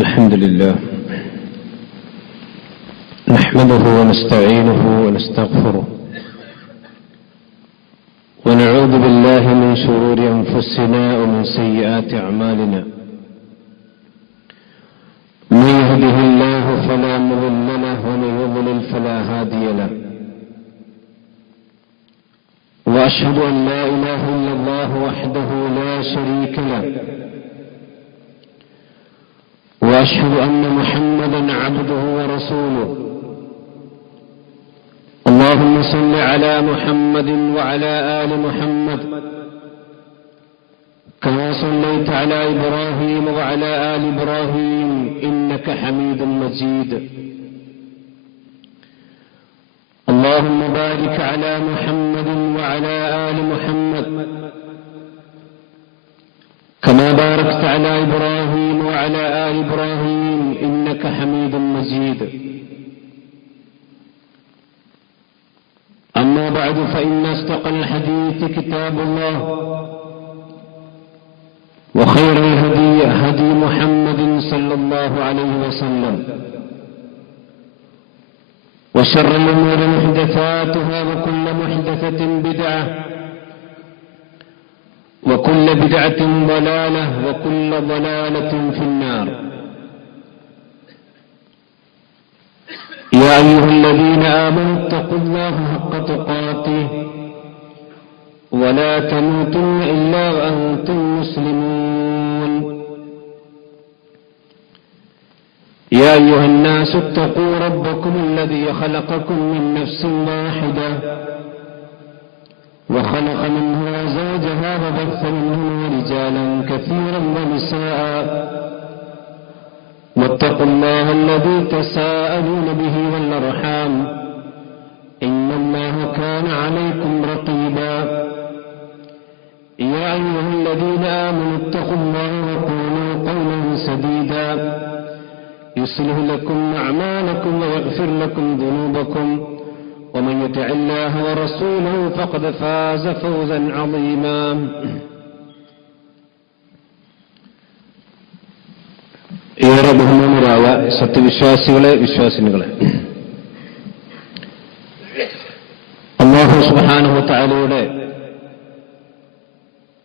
الحمد لله نحمده ونستعينه ونستغفره ونعوذ بالله من شرور أنفسنا ومن سيئات أعمالنا. من يهده الله فلا مضل له ومن يضلل فلا هادي له. وأشهد أن لا إله إلا الله وحده لا شريك له. وأشهد أن محمدا عبده ورسوله. اللهم صل على محمد وعلى آل محمد كما صليت على إبراهيم وعلى آل إبراهيم إنك حميد مجيد. اللهم بارك على محمد وعلى آل محمد كما باركت على إبراهيم وعلى آل إبراهيم إنك حميد مجيد. أما بعد فإن أصدق الحديث كتاب الله وخير الهدي هدي محمد صلى الله عليه وسلم وشر الأمور محدثاتها وكل محدثة بدعة وكل بدعة ضلالة وكل ضلالة في النار. يا أيها الذين آمنوا اتقوا الله حق تقاته ولا تموتن إلا وأنتم مسلمون. يا أيها الناس اتقوا ربكم الذي خلقكم من نفس واحدة وخلق منها زوجها وبث منهما رجالا كثيرا ونساء واتقوا الله الذي تساءلون به والأرحام إن الله كان عليكم رقيبا. يا أيها الذين آمنوا اتقوا الله وقولوا قولا سديدا يصلح لكم أعمالكم ويغفر لكم ذنوبكم ومن يطع الله ورسوله فقد فاز فوزا عظيما. ഏറെ ബഹുമാനരായ സത്യവിശ്വാസികളെ, വിശ്വാസിനികളെ, അല്ലാഹു സുബ്ഹാനഹു വ തആലയുടെ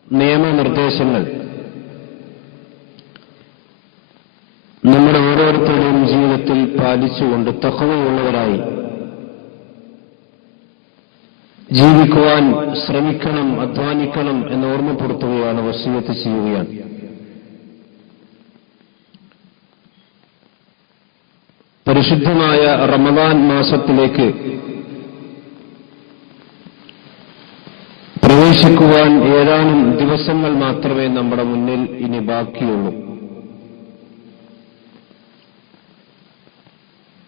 നിയമനിർദ്ദേശങ്ങൾ നമ്മുടെ ഓരോരുത്തരുടെയും ജീവിതത്തിൽ പാലിച്ചുകൊണ്ട് തഖ്വയുള്ളവരായി ജീവിക്കുവാൻ ശ്രമിക്കണം, അധ്വാനിക്കണം എന്ന് ഓർമ്മപ്പെടുത്തുകയാണ്, വസിയത്ത് ചെയ്യുകയാണ്. പരിശുദ്ധമായ റമദാൻ മാസത്തിലേക്ക് പ്രവേശിക്കുവാൻ ഏതാനും ദിവസങ്ങൾ മാത്രമേ നമ്മുടെ മുന്നിൽ ഇനി ബാക്കിയുള്ളൂ.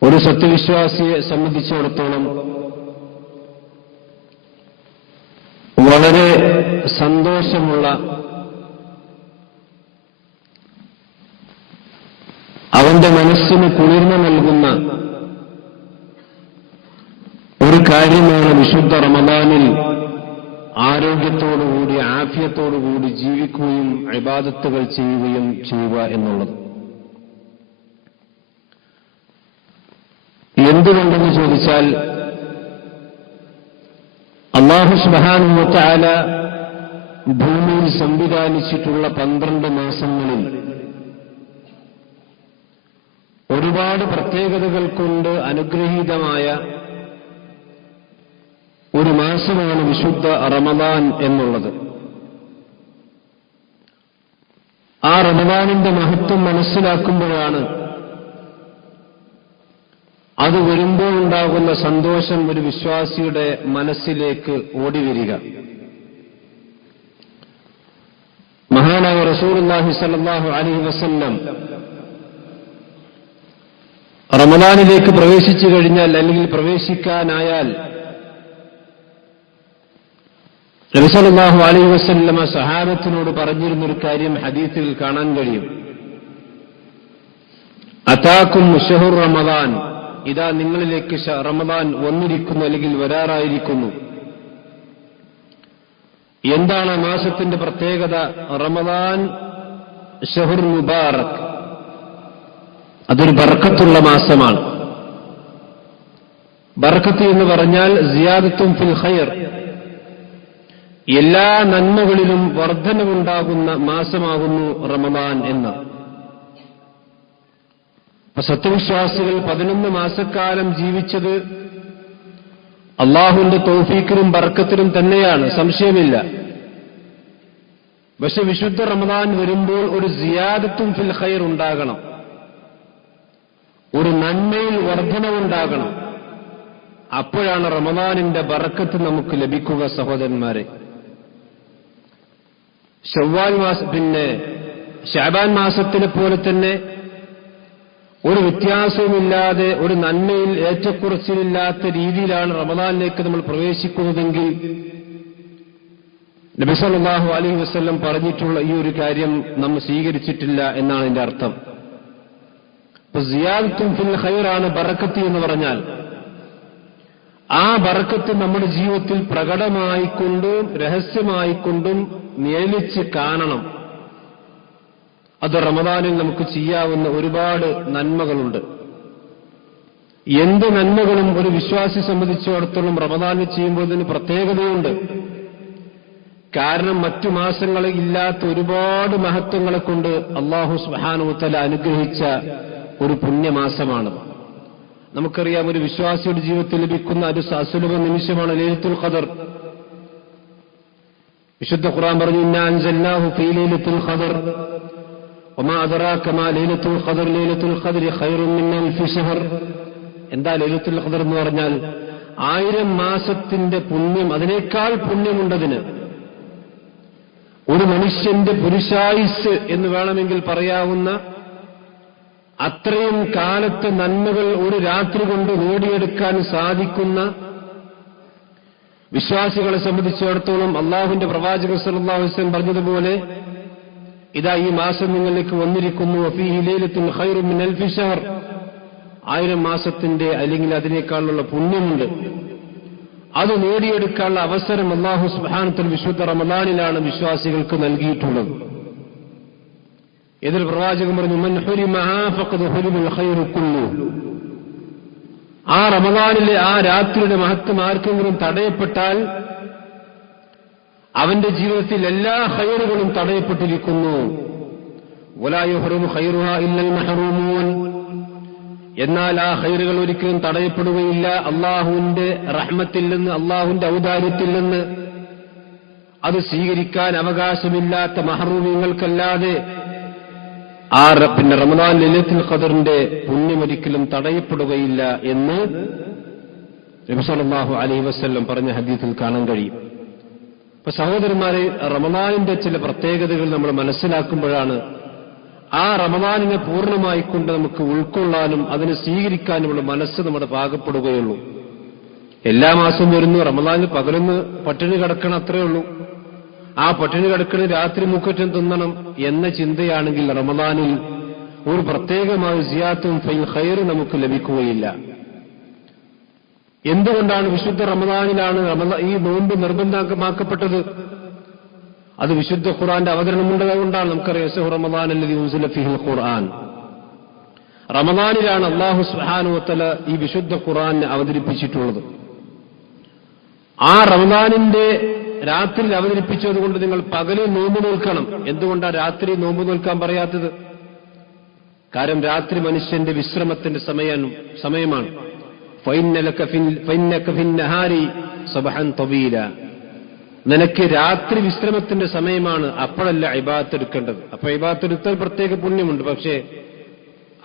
ഒരു സത്യവിശ്വാസിയെ സംബന്ധിച്ചിടത്തോളം വളരെ സന്തോഷമുള്ള, അവന്റെ മനസ്സിന് കുളിർമ നൽകുന്ന ഒരു കാര്യമാണ് വിശുദ്ധ റമദാനിൽ ആരോഗ്യത്തോടുകൂടി, ആഫിയത്തോടുകൂടി ജീവിക്കുകയും ഇബാദത്തുകൾ ചെയ്യുകയും ചെയ്യുക എന്നുള്ളത്. എന്തുകൊണ്ടെന്ന് ചോദിച്ചാൽ, അല്ലാഹു സുബ്ഹാനഹു വ തആല ഭൂമിയിൽ സംവിധാനിച്ചിട്ടുള്ള 12 മാസങ്ങളിൽ ഒരുപാട് പ്രത്യേകതകൾ കൊണ്ട് അനുഗ്രഹീതമായ ഒരു മാസമാണ് വിശുദ്ധ റമദാൻ എന്നുള്ളത്. ആ റമദാനിന്റെ മഹത്വം മനസ്സിലാക്കുമ്പോഴാണ് അത് വരുമ്പോഴുണ്ടാകുന്ന സന്തോഷം ഒരു വിശ്വാസിയുടെ മനസ്സിലേക്ക് ഓടിവരിക. മഹാനായ റസൂലുള്ളാഹി സ്വല്ലല്ലാഹു അലൈഹി വസല്ലം റമദാനിലേക്ക് പ്രവേശിച്ചു കഴിഞ്ഞാൽ, അല്ലെങ്കിൽ പ്രവേശിക്കാനായാൽ, നബി സല്ലല്ലാഹു അലൈഹി വസല്ലമ സഹാബത്തിനോട് പറഞ്ഞിരുന്നൊരു കാര്യം ഹദീസിൽ കാണാൻ കഴിയും. അതാക്കും ശഹ്റു റമദാൻ, ഇതാ നിങ്ങളിലേക്ക് റമദാൻ വന്നിരിക്കുന്നു, അല്ലെങ്കിൽ വരാറായിരിക്കുന്നു. എന്താണ് മാസത്തിന്റെ പ്രത്യേകത? റമദാൻ ഷഹ്റുൽ മുബാറക്, അതൊരു ബർക്കത്തുള്ള മാസമാണ്. ബർക്കത്ത് എന്ന് പറഞ്ഞാൽ സിയാദത്തും ഫിൽ ഖൈർ, എല്ലാ നന്മകളിലും വർധനവുണ്ടാകുന്ന മാസമാകുന്നു റമദാൻ എന്ന്. സത്യവിശ്വാസികൾ 11 മാസക്കാലം ജീവിച്ചത് അള്ളാഹുവിന്റെ തൗഫീക്കിനും ബർക്കത്തിനും തന്നെയാണ്, സംശയമില്ല. പക്ഷെ വിശുദ്ധ റമദാൻ വരുമ്പോൾ ഒരു സിയാദത്തും ഫിൽ ഖൈർ ഉണ്ടാകണം, ഒരു നന്മയിൽ വർധനവുണ്ടാകണം. അപ്പോഴാണ് റമദാനിന്റെ ബർക്കത്ത് നമുക്ക് ലഭിക്കുക. സഹോദരന്മാരെ, ശവ്വാൽ മാസം പിന്നെ ശഅബാൻ മാസത്തിനെ പോലെ തന്നെ ഒരു വ്യത്യാസവുമില്ലാതെ, ഒരു നന്മയിൽ ഏറ്റക്കുറച്ചിലില്ലാത്ത രീതിയിലാണ് റമദാനിലേക്ക് നമ്മൾ പ്രവേശിക്കുന്നതെങ്കിൽ നബി സല്ലല്ലാഹു അലൈഹി വസല്ലം പറഞ്ഞിട്ടുള്ള ഈ ഒരു കാര്യം നമ്മൾ സ്വീകരിച്ചിട്ടില്ല എന്നാണ് ഇതിന്റെ അർത്ഥം. അപ്പൊ സിയാദത്തും ഫിൽ ഖൈറാണ് ബറക്കത്ത് എന്ന് പറഞ്ഞാൽ, ആ ബറക്കത്ത് നമ്മുടെ ജീവിതത്തിൽ പ്രകടമായിക്കൊണ്ടും രഹസ്യമായിക്കൊണ്ടും നിഴലിച്ച് കാണണം. അത് റമദാനിൽ നമുക്ക് ചെയ്യാവുന്ന ഒരുപാട് നന്മകളുണ്ട്. എന്ത് നന്മകളും ഒരു വിശ്വാസി സംബന്ധിച്ചിടത്തോളം റമദാനിൽ ചെയ്യുമ്പോൾ ഇതിന് പ്രത്യേകതയുണ്ട്. കാരണം മറ്റു മാസങ്ങളിൽ ഇല്ലാത്ത ഒരുപാട് മഹത്വങ്ങളെ കൊണ്ട് അല്ലാഹു സുബ്ഹാനഹു വ തആല അനുഗ്രഹിച്ച ഒരു പുണ്യമാസമാണ്. നമുക്കറിയാം, ഒരു വിശ്വാസിയുടെ ജീവിതത്തിൽ ലഭിക്കുന്ന ഒരു അസുലഭ നിമിഷമാണ് ലൈലത്തുൽ ഖദർ. വിശുദ്ധ ഖുർആൻ പറഞ്ഞു, ഇന്നാ അൻസൽനാഹു ഫീ ലൈലത്തുൽ ഖദർ വമാ അദ്റാക മാ ലൈലത്തുൽ ഖദർ ലൈലത്തുൽ ഖദ്രി ഖൈറുൻ മിൻ അൽഫി ശഹർ. എന്താ ലൈലത്തുൽ ഖദർ എന്ന് പറഞ്ഞാൽ? 1000 മാസത്തിന്റെ പുണ്യം, അതിനേക്കാൾ പുണ്യമുണ്ടതിന്. ഒരു മനുഷ്യന്റെ പുരുഷായുസ് എന്ന് വേണമെങ്കിൽ പറയാവുന്ന അത്രയും കാലത്തെ നന്മകൾ ഒരു രാത്രി കൊണ്ട് നേടിയെടുക്കാൻ സാധിക്കുന്ന വിശ്വാസികളെ സംബന്ധിച്ചിടത്തോളം അള്ളാഹുവിന്റെ പ്രവാചകൻ സല്ലല്ലാഹു അലൈഹി വസല്ലം പറഞ്ഞതുപോലെ, ഇതാ ഈ മാസം നിങ്ങളിലേക്ക് വന്നിരിക്കുന്നു, വഫീഹി ലൈലത്തുൻ ഖൈറുൻ മിൻ അൽഫി ശഹർ, 1000 മാസത്തിന്റെ അല്ലെങ്കിൽ അതിനേക്കാളുള്ള പുണ്യമുണ്ട്. അത് നേടിയെടുക്കാനുള്ള അവസരം അല്ലാഹു സുബ്ഹാനഹു വ തആല വിശുദ്ധ റമദാനിലാണ് വിശ്വാസികൾക്ക് നൽകിയിട്ടുള്ളത്. ഇതിൽ പ്രവാചകൻ പറഞ്ഞു, മൻ ഹുരിമഹാ ഫഖദ് ഹുരിമൽ ഖൈറു കുല്ലു. ആ റമദാനിലെ ആ രാത്രിയുടെ മഹത്വം ആർക്കെങ്കിലും തടയപ്പെട്ടാൽ അവന്റെ ജീവിതത്തിൽ എല്ലാ ഖൈറുകളും തടയപ്പെട്ടിരിക്കുന്നു. വലാ യുഹ്റമു ഖൈറുഹാ ഇല്ലൽ മഹ്റൂമൂൻ. എന്നാൽ ആ ഖൈറുകൾ ഒരിക്കലും തടയപ്പെടുകയില്ല അള്ളാഹുവിന്റെ റഹ്മത്തിൽ നിന്ന്, അള്ളാഹുവിന്റെ ഔദാര്യത്തിൽ നിന്ന്. അത് സ്വീകരിക്കാൻ അവകാശമില്ലാത്ത മഹ്റൂമീങ്ങൾക്കല്ലാതെ ആ പിന്നെ റമദാൻ ലൈലത്തുൽ ഖദറിന്റെ പുണ്യമൊരിക്കലും തടയപ്പെടുകയില്ല എന്ന് നബി സല്ലല്ലാഹു അലൈഹി വസല്ലം പറഞ്ഞ ഹദീസിൽ കാണാൻ കഴിയും. അപ്പൊ സഹോദരന്മാരെ, റമദാനിന്റെ ചില പ്രത്യേകതകൾ നമ്മൾ മനസ്സിലാക്കുമ്പോഴാണ് ആ റമദാനിനെ പൂർണ്ണമായിക്കൊണ്ട് നമുക്ക് ഉൾക്കൊള്ളാനും അതിനെ സ്വീകരിക്കാനുമുള്ള മനസ്സ് നമ്മുടെ പാകപ്പെടുകയുള്ളൂ. എല്ലാ മാസവും വരുന്നു, റമദാനിൽ പകലൊന്ന് പട്ടിണി കിടക്കണം, അത്രയേ ഉള്ളൂ. ആ പട്ടിണി കിടക്കണം, രാത്രി മുക്കറ്റം തിന്നണം എന്ന ചിന്തയാണെങ്കിൽ റമദാനിൽ ഒരു പ്രത്യേകമായ സിയാത്തും ഫിൽ ഖൈർ നമുക്ക് ലഭിക്കുകയില്ല. എന്തുകൊണ്ടാണ് വിശുദ്ധ റമദാനിലാണ് ഈ നോമ്പ് നിർബന്ധമാക്കപ്പെട്ടത്? അത് വിശുദ്ധ ഖുർആന്റെ അവതരണമുണ്ടതുകൊണ്ടാണ്. നമുക്കറിയാം, ശഹ്റു റമദാൻ അല്ലദീ ഉൻസില ഫീഹിൽ ഖുർആൻ. റമദാനിലാണ് അല്ലാഹു സുബ്ഹാനഹു വ തആല ഈ വിശുദ്ധ ഖുർആനെ അവതരിപ്പിച്ചിട്ടുള്ളത്. ആ റമദാനിന്റെ രാത്രിയിൽ അവതരിപ്പിച്ചതുകൊണ്ട് നിങ്ങൾ പകലിൽ നോമ്പ് നോൽക്കണം. എന്തുകൊണ്ടാണ് രാത്രി നോമ്പ് നോൽക്കാൻ പറയാത്തത്? കാരണം രാത്രി മനുഷ്യന്റെ വിശ്രമത്തിന്റെ സമയമാണ്. ഫഇന്നക ഫിന്നഹാരി സബഹൻ തവീല. നിനക്ക് രാത്രി വിശ്രമത്തിന്റെ സമയമാണ്, അപ്പോഴല്ല ഇബാദത്ത് എടുക്കേണ്ടത്. അപ്പൊ ഇബാദത്ത് എടുത്താൽ പ്രത്യേക പുണ്യമുണ്ട്. പക്ഷേ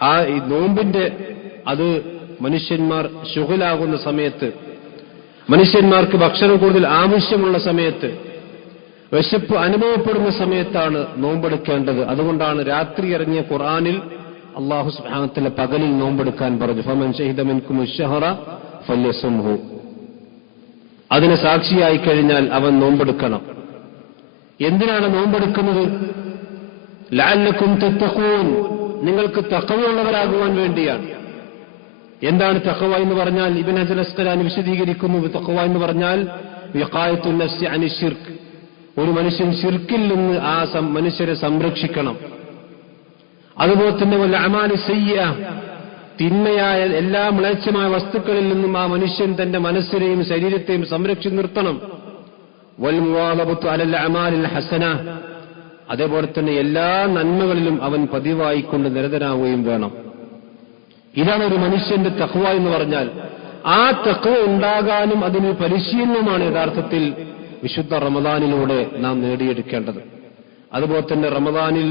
ആ ഈ നോമ്പിന്റെ അത് മനുഷ്യന്മാർ ശുഗലാകുന്ന സമയത്ത്, മനുഷ്യന്മാർക്ക് ഭക്ഷണം കൂടുതൽ ആവശ്യമുള്ള സമയത്ത്, വിശപ്പ് അനുഭവപ്പെടുന്ന സമയത്താണ് നോമ്പെടുക്കേണ്ടത്. അതുകൊണ്ടാണ് രാത്രി ഇറങ്ങിയ ഖുർആനിൽ അല്ലാഹു സുബ്ഹാനഹു വ തആല പകലിൽ നോമ്പെടുക്കാൻ പറഞ്ഞു. ഫമൻ ശഹിദ മിൻകുമുശ് ശഹറ ഫല്യസുംഹു. അതിന് സാക്ഷിയായി കഴിഞ്ഞാൽ അവൻ നോമ്പെടുക്കണം. എന്തിനാണ് നോമ്പെടുക്കുന്നത്? ലഅല്ലക്കും തത്തഖൂൻ, നിങ്ങൾക്ക് തഖ്വയുള്ളവരാകുവാൻ വേണ്ടിയാണ്. എന്താണ് തഖ്വ എന്ന് പറഞ്ഞാൽ? ഇബ്നു ഹജർ അസ്ഖലാനി വിശദീകരിക്കുന്നു. തഖ്വ എന്ന് പറഞ്ഞാൽ വിഖായത്തുൻ നഫ്സി അനി ശിർക്ക്. ഒരു മനുഷ്യൻ ശിർക്കിൽ നിന്ന് ആ മനുഷ്യരെ സംരക്ഷിക്കണം. അതുപോലെ തന്നെ വൽ അമാലി സയ്യിഅ, തിന്മയായ എല്ലാ മ്ലേച്ഛമായ വസ്തുക്കളിൽ നിന്നും ആ മനുഷ്യൻ തന്റെ മനസ്സിനെയും ശരീരത്തെയും സംരക്ഷിച്ചു നിർത്തണം. വൽ മുവാളബത്തു അലൽ അമാലിൽ ഹസന, അതേപോലെ തന്നെ എല്ലാ നന്മകളിലും അവൻ പതിവായിക്കൊണ്ട് നിരതനാവുകയും വേണം. ഇതാണ് ഒരു മനുഷ്യന്റെ തഖ്വ എന്ന് പറഞ്ഞാൽ. ആ തഖ്വ ഉണ്ടാകാനും അതിന് പരിശീലനമാണ് യഥാർത്ഥത്തിൽ വിശുദ്ധ റമദാനിലൂടെ നാം നേടിയെടുക്കേണ്ടത്. അതുപോലെ തന്നെ റമദാനിൽ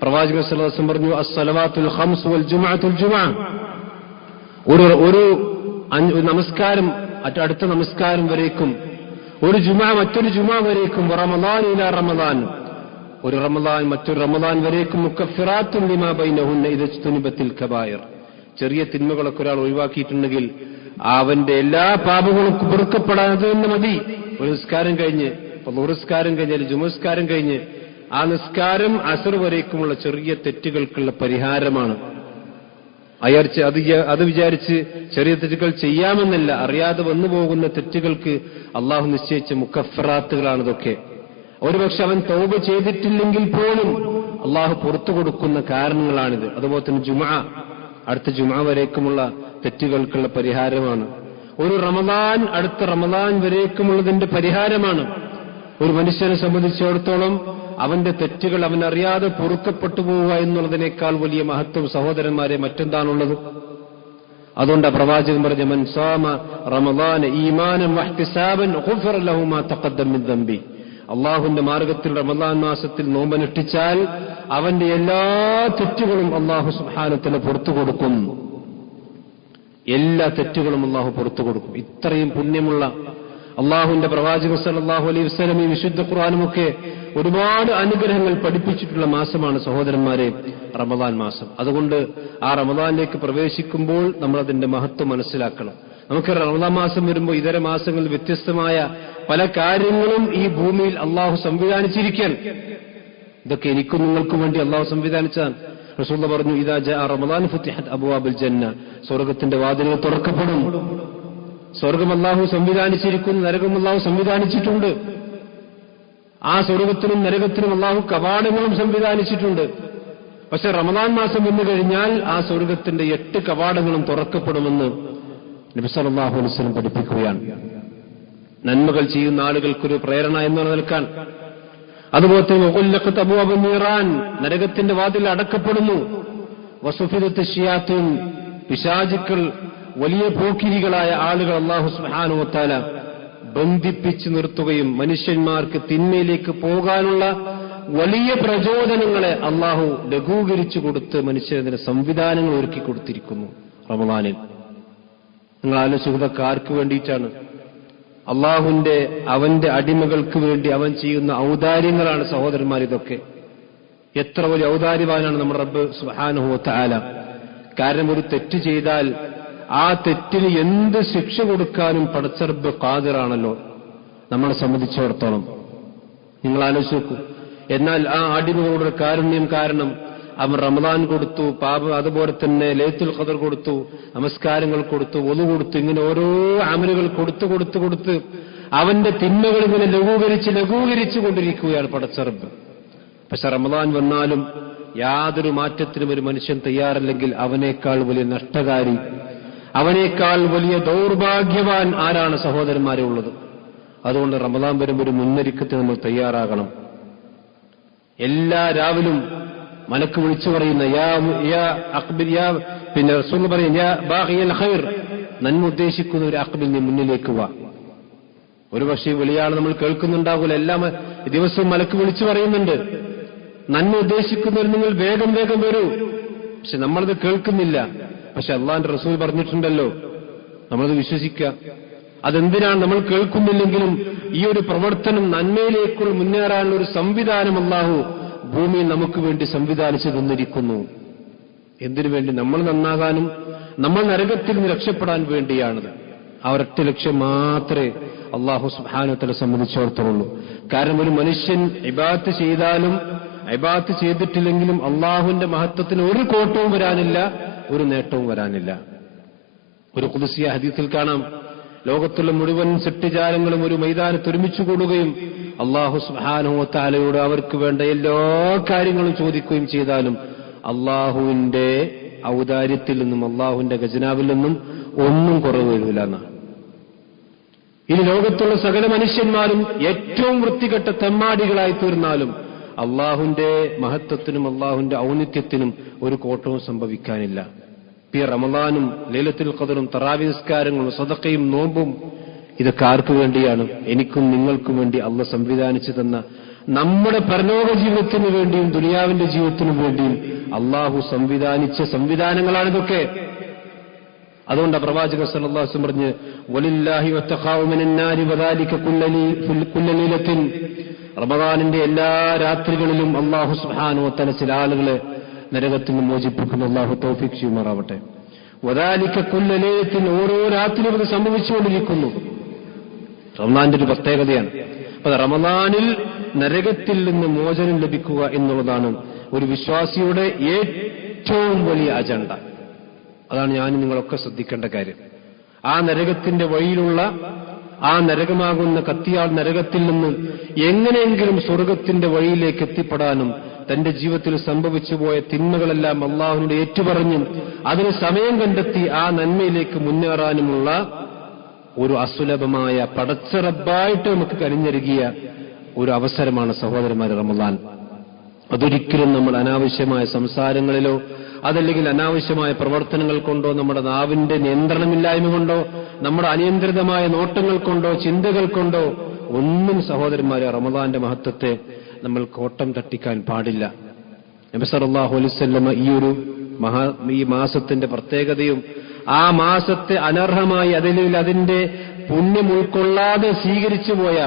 പ്രവാചകൻ സ്വല്ലല്ലാഹു അലൈഹി വസല്ലം പറഞ്ഞു, അസ്സലവാത്തുൽ ഖംസ് വൽ ജുമുഅത്തുൽ ജുമുഅ, ഒരു നമസ്കാരം അടുത്ത നമസ്കാരം വരേക്കും, ഒരു ജുമുഅ മറ്റൊരു ജുമുഅ വരേക്കും, റമദാൻ ഇലാ റമദാൻ, ഒരു റമദാൻ മറ്റൊരു റമദാൻ വരേക്കും, മുക്കഫിറാത്തുൻ ലിമാ ബൈനഹുന്ന ഇദജ്തുനിബത്തിൽ കബായിർ, ചെറിയ തിന്മകളൊക്കെ ഒരാൾ ഒഴിവാക്കിയിട്ടുണ്ടെങ്കിൽ അവന്റെ എല്ലാ പാപങ്ങളും പൊറുക്കപ്പെടാൻ അത് തന്നെ മതി. ഒരു നിസ്കാരം കഴിഞ്ഞ്, ഇപ്പൊ നിസ്കാരം കഴിഞ്ഞാൽ ജുമുസ്കാരം കഴിഞ്ഞ് ആ നിസ്കാരം അസർ വരേക്കുമുള്ള ചെറിയ തെറ്റുകൾക്കുള്ള പരിഹാരമാണ്. അത് വിചാരിച്ച് ചെറിയ തെറ്റുകൾ ചെയ്യാമെന്നല്ല, അറിയാതെ വന്നു പോകുന്ന തെറ്റുകൾക്ക് അള്ളാഹു നിശ്ചയിച്ച മുക്കഫറാത്തുകളാണിതൊക്കെ. ഒരുപക്ഷെ അവൻ തൗബ ചെയ്തിട്ടില്ലെങ്കിൽ പോലും അള്ളാഹു പുറത്തു കൊടുക്കുന്ന കാരണങ്ങളാണിത്. അതുപോലെ തന്നെ ജുമുഅ, അടുത്ത ജുമുഅ വരേക്കുമുള്ള തെറ്റുകൾക്കുള്ള പരിഹാരമാണ്. ഒരു റമദാൻ അടുത്ത റമദാൻ വരേക്കുമുള്ളതിന്റെ പരിഹാരമാണ്. ഒരു മനുഷ്യനെ സംബന്ധിച്ചിടത്തോളം അവന്റെ തെറ്റുകൾ അവനറിയാതെ പൊറുക്കപ്പെട്ടു പോവുക എന്നുള്ളതിനേക്കാൾ വലിയ മഹത്വം സഹോദരന്മാരെ മറ്റെന്താണുള്ളത്? അതുകൊണ്ട് പ്രവാചകൻ പറഞ്ഞ, മൻ സാമ റമദാന ഈമാനൻ വഹ്തിസാബൻ ഗുഫിറ ലഹു മാ തഖദ്ദമ മിൻ ദംബി, അള്ളാഹുവിന്റെ മാർഗത്തിൽ റമദാൻ മാസത്തിൽ നോമ്പനുഷ്ഠിച്ചാൽ അവന്റെ എല്ലാ തെറ്റുകളും അള്ളാഹു സുബ്ഹാനഹു വ തആല പുറത്തു കൊടുക്കും. എല്ലാ തെറ്റുകളും അള്ളാഹു പുറത്തു കൊടുക്കും. ഇത്രയും പുണ്യമുള്ള അള്ളാഹുവിന്റെ പ്രവാചകൻ സല്ലല്ലാഹു അലൈഹി വസല്ലം ഈ വിശുദ്ധ ഖുർആനുമൊക്കെ ഒരുപാട് അനുഗ്രഹങ്ങൾ പഠിപ്പിച്ചിട്ടുള്ള മാസമാണ് സഹോദരന്മാരെ റമദാൻ മാസം. അതുകൊണ്ട് ആ റമദാനിലേക്ക് പ്രവേശിക്കുമ്പോൾ നമ്മൾ അതിന്റെ മഹത്വം മനസ്സിലാക്കണം. നമുക്ക് റമദാൻ മാസം വരുമ്പോൾ ഇതര മാസങ്ങളിൽ വ്യത്യസ്തമായ പല കാര്യങ്ങളും ഈ ഭൂമിയിൽ അള്ളാഹു സംവിധാനിച്ചിരിക്കുകയാണ്. ഇതൊക്കെ എനിക്കും നിങ്ങൾക്കും വേണ്ടി അള്ളാഹു സംവിധാനിച്ചാണ്. റസൂലുള്ളാഹി പറഞ്ഞു, ഇദാ ജാഅ റമദാൻ ഫുതിഹത് അബ്വാബുൽ ജന്ന, സ്വർഗ്ഗത്തിന്റെ വാതിലുകൾ തുറക്കപ്പെടും. സ്വർഗ്ഗം അള്ളാഹു സംവിധാനിച്ചിരിക്കുന്നു, നരകം അള്ളാഹു സംവിധാനിച്ചിട്ടുണ്ട്. ആ സ്വർഗ്ഗത്തിനും നരകത്തിനും അള്ളാഹു കവാടങ്ങളും സംവിധാനിച്ചിട്ടുണ്ട്. പക്ഷെ റമദാൻ മാസം വന്നു കഴിഞ്ഞാൽ ആ സ്വർഗ്ഗത്തിന്റെ 8 കവാടങ്ങളും തുറക്കപ്പെടുമെന്ന് നബി സല്ലല്ലാഹു അലൈഹി വസല്ലം പഠിപ്പിക്കുകയാണ്. നന്മകൾ ചെയ്യുന്ന ആളുകൾക്കൊരു പ്രേരണ എന്ന് നിൽക്കാൻ. അതുപോലെ തന്നെ നരകത്തിന്റെ വാതിൽ അടക്കപ്പെടുന്നു. വസുഫിദത്ത് ശിയാത്തുൻ, പിശാചുക്കൾ, വലിയ പോക്കിരികളായ ആളുകൾ അല്ലാഹു സുബ്ഹാനഹു വ തആല ബന്ധിപ്പിച്ചു നിർത്തുകയും മനുഷ്യന്മാർക്ക് തിന്മയിലേക്ക് പോകാനുള്ള വലിയ പ്രചോദനങ്ങളെ അല്ലാഹു ലഘൂകരിച്ചു കൊടുത്ത് മനുഷ്യന് സംവിധാനങ്ങൾ ഒരുക്കി കൊടുത്തിരിക്കുന്നു റമദാനിൽ. നിങ്ങൾ ആലോചിച്ചതൊക്കെ ആർക്ക് വേണ്ടിയിട്ടാണ്? അള്ളാഹുവിന്റെ അവന്റെ അടിമകൾക്ക് വേണ്ടി അവൻ ചെയ്യുന്ന ഔദാര്യങ്ങളാണ് സഹോദരന്മാർ ഇതൊക്കെ. എത്ര വലിയ ഔദാര്യവാനാണ് നമ്മുടെ റബ്ബ് സുബ്ഹാനഹു വ തആല. കാരണം ഒരു തെറ്റ് ചെയ്താൽ ആ തെറ്റിന് എന്ത് ശിക്ഷ കൊടുക്കാനും പടച്ച റബ്ബ് ഖാദിറാണല്ലോ നമ്മളെ സംബന്ധിച്ചിടത്തോളം. നിങ്ങൾ ആലോചിച്ച് നോക്കൂ. എന്നാൽ ആ അടിമകളുടെ കാരുണ്യം കാരണം അവൻ റമദാൻ കൊടുത്തു, അതുപോലെ തന്നെ ലൈലത്തുൽ ഖദർ കൊടുത്തു, നമസ്കാരങ്ങൾ കൊടുത്തു, ഒളു കൊടുത്തു, ഇങ്ങനെ ഓരോ അമലുകൾ കൊടുത്ത് അവന്റെ തിന്മകൾ ഇങ്ങനെ ലഘൂകരിച്ചു കൊണ്ടിരിക്കുകയാണ് പടച്ച റബ്ബ്. പക്ഷെ റമദാൻ വന്നാലും യാതൊരു മാറ്റത്തിനും ഒരു മനുഷ്യൻ തയ്യാറല്ലെങ്കിൽ അവനേക്കാൾ വലിയ നഷ്ടകാരി, അവനേക്കാൾ വലിയ ദൗർഭാഗ്യവാൻ ആരാണ് സഹോദരന്മാരെ ഉള്ളത്? അതുകൊണ്ട് റമദാൻ വരുമ്പോൾ ഒരു മുന്നൊരുക്കത്തിന് നമ്മൾ തയ്യാറാകണം. എല്ലാ രാവിലും മലക്ക് വിളിച്ചു പറയുന്ന പിന്നെ റസൂൽ പറയും, യാ ബാഗിയൽ ഖൈർ, നന്മ ഉദ്ദേശിക്കുന്ന ഒരു അഖ്ബിൽ നീ മുന്നിലേക്ക് വാ. ഒരുപക്ഷെ വിളിയാൾ നമ്മൾ കേൾക്കുന്നുണ്ടാകൂല, എല്ലാ ദിവസവും മലക്ക് വിളിച്ചു പറയുന്നുണ്ട്, നന്മ ഉദ്ദേശിക്കുന്നവർ നിങ്ങൾ വേഗം വേഗം വരൂ. പക്ഷെ നമ്മളത് കേൾക്കുന്നില്ല. പക്ഷെ അള്ളാന്റെ റസൂൽ പറഞ്ഞിട്ടുണ്ടല്ലോ, നമ്മളത് വിശ്വസിക്കുക. അതെന്തിനാണ് നമ്മൾ കേൾക്കുന്നില്ലെങ്കിലും ഈ ഒരു പ്രവർത്തനം നന്മയിലേക്കുള്ള മുന്നേറാനുള്ള ഒരു സംവിധാനം അല്ലാഹു ഭൂമിയിൽ നമുക്ക് വേണ്ടി സംവിധാനിച്ചു തന്നിരിക്കുന്നു. എന്തിനു വേണ്ടി? നമ്മൾ നന്നാകാനും നമ്മൾ നരകത്തിൽ നിന്ന് രക്ഷപ്പെടാൻ വേണ്ടിയാണത്. ആ ഒരൊറ്റ ലക്ഷ്യം മാത്രമേ അല്ലാഹു സുബ്ഹാനഹു വ തആല സംബന്ധിച്ചിടത്തോളൂ. കാരണം ഒരു മനുഷ്യൻ ഇബാദത്ത് ചെയ്താലും ഇബാദത്ത് ചെയ്തിട്ടില്ലെങ്കിലും അള്ളാഹുവിന്റെ മഹത്വത്തിന് ഒരു കോട്ടവും വരാനില്ല, ഒരു നേട്ടവും വരാനില്ല. ഒരു ഖുദ്സിയ ഹദീസിൽ കാണാം, ലോകത്തുള്ള മുഴുവൻ സൃഷ്ടിജാലങ്ങളും ഒരു മൈതാനത്ത് ഒരുമിച്ചു കൂടുകയും അല്ലാഹു സുബ്ഹാനഹു വ തആലയോട് അവർക്ക് വേണ്ട എല്ലാ കാര്യങ്ങളും ചോദിക്കുകയും ചെയ്താലും അള്ളാഹുവിന്റെ ഔദാര്യത്തിൽ നിന്നും അള്ളാഹുവിന്റെ ഖജനാവിൽ നിന്നും ഒന്നും കുറവ് വരില്ല എന്നാണ്. ഇനി ലോകത്തുള്ള സകല മനുഷ്യന്മാരും ഏറ്റവും വൃത്തികെട്ട തെമ്മാടികളായി തീർന്നാലും അള്ളാഹുവിന്റെ മഹത്വത്തിനും അള്ളാഹുവിന്റെ ഔന്നിത്യത്തിനും ഒരു കോട്ടവും സംഭവിക്കാനില്ല. ഈ റമളാനും ലൈലത്തുൽ ഖദറും തറാവീഹ് നിസ്കാരങ്ങളും സദഖയും നോമ്പും ഇതൊക്കെ ആർക്കു വേണ്ടിയാണ്? എനിക്കും നിങ്ങൾക്കും വേണ്ടി അള്ളാഹ് സംവിധാനിച്ചു തന്ന നമ്മുടെ പരലോക ജീവിതത്തിനു വേണ്ടിയും ദുനിയാവിന്റെ ജീവിതത്തിനും വേണ്ടിയും അള്ളാഹു സംവിധാനിച്ച സംവിധാനങ്ങളാണിതൊക്കെ. അതുകൊണ്ട് പ്രവാചകൻ സല്ലല്ലാഹു അലൈഹി വസല്ലം പറഞ്ഞ് വലില്ലാഹി വത്തഖാഉ മിനന്നാരി വദാലിക കുല്ല ലൈലത്തിൻ, റമദാനിന്റെ എല്ലാ രാത്രികളിലും അള്ളാഹു സുബ്ഹാനഹു വ തആല ചില ആളുകളെ നരകത്തിൽ നിന്ന് മോചിപ്പിക്കുന്ന അള്ളാഹു തൗഫീഖ് ചെയ്യുമാറാവട്ടെ. വദാലിക കുല്ല ലൈലത്തിൻ, ഓരോ രാത്രിയും ഇത് സംഭവിച്ചുകൊണ്ടിരിക്കുന്നു. റമദാന്റെ ഒരു പ്രത്യേകതയാണ്. അപ്പൊ റമദാനിൽ നരകത്തിൽ നിന്ന് മോചനം ലഭിക്കുക എന്നുള്ളതാണ് ഒരു വിശ്വാസിയുടെ ഏറ്റവും വലിയ അജണ്ട. അതാണ് ഞാൻ നിങ്ങളൊക്കെ ശ്രദ്ധിക്കേണ്ട കാര്യം. ആ നരകത്തിന്റെ വഴിയിലുള്ള ആ നരകമാകുന്ന കത്തിയാൾ നരകത്തിൽ നിന്ന് എങ്ങനെയെങ്കിലും സ്വർഗത്തിന്റെ വഴിയിലേക്ക് എത്തിപ്പെടാനും തന്റെ ജീവിതത്തിൽ സംഭവിച്ചുപോയ തിന്മകളെല്ലാം അള്ളാഹുവിനോട് ഏറ്റുപറഞ്ഞും അതിന് സമയം കണ്ടെത്തി ആ നന്മയിലേക്ക് മുന്നേറാനുമുള്ള ഒരു അസുലഭമായ പടച്ചറബായിട്ട് നമുക്ക് കനിഞ്ഞരുകിയ ഒരു അവസരമാണ് സഹോദരന്മാരെ റമളാൻ. അതൊരിക്കലും നമ്മൾ അനാവശ്യമായ സംസാരങ്ങളിലോ അതല്ലെങ്കിൽ അനാവശ്യമായ പ്രവർത്തനങ്ങൾ കൊണ്ടോ നമ്മുടെ നാവിന്റെ നിയന്ത്രണമില്ലായ്മ കൊണ്ടോ നമ്മുടെ അനിയന്ത്രിതമായ നോട്ടങ്ങൾ കൊണ്ടോ ചിന്തകൾ കൊണ്ടോ ഒന്നും സഹോദരന്മാരെ റമളാന്റെ മഹത്വത്തെ നമ്മൾ കോട്ടം തട്ടിക്കാൻ പാടില്ല. നബി സല്ലല്ലാഹു അലൈഹി വസല്ലം ഈ മാസത്തിന്റെ പ്രത്യേകതയും ആ മാസത്തെ അനർഹമായി അല്ലെങ്കിൽ അതിന്റെ പുണ്യം ഉൾക്കൊള്ളാതെ സ്വീകരിച്ചുപോയ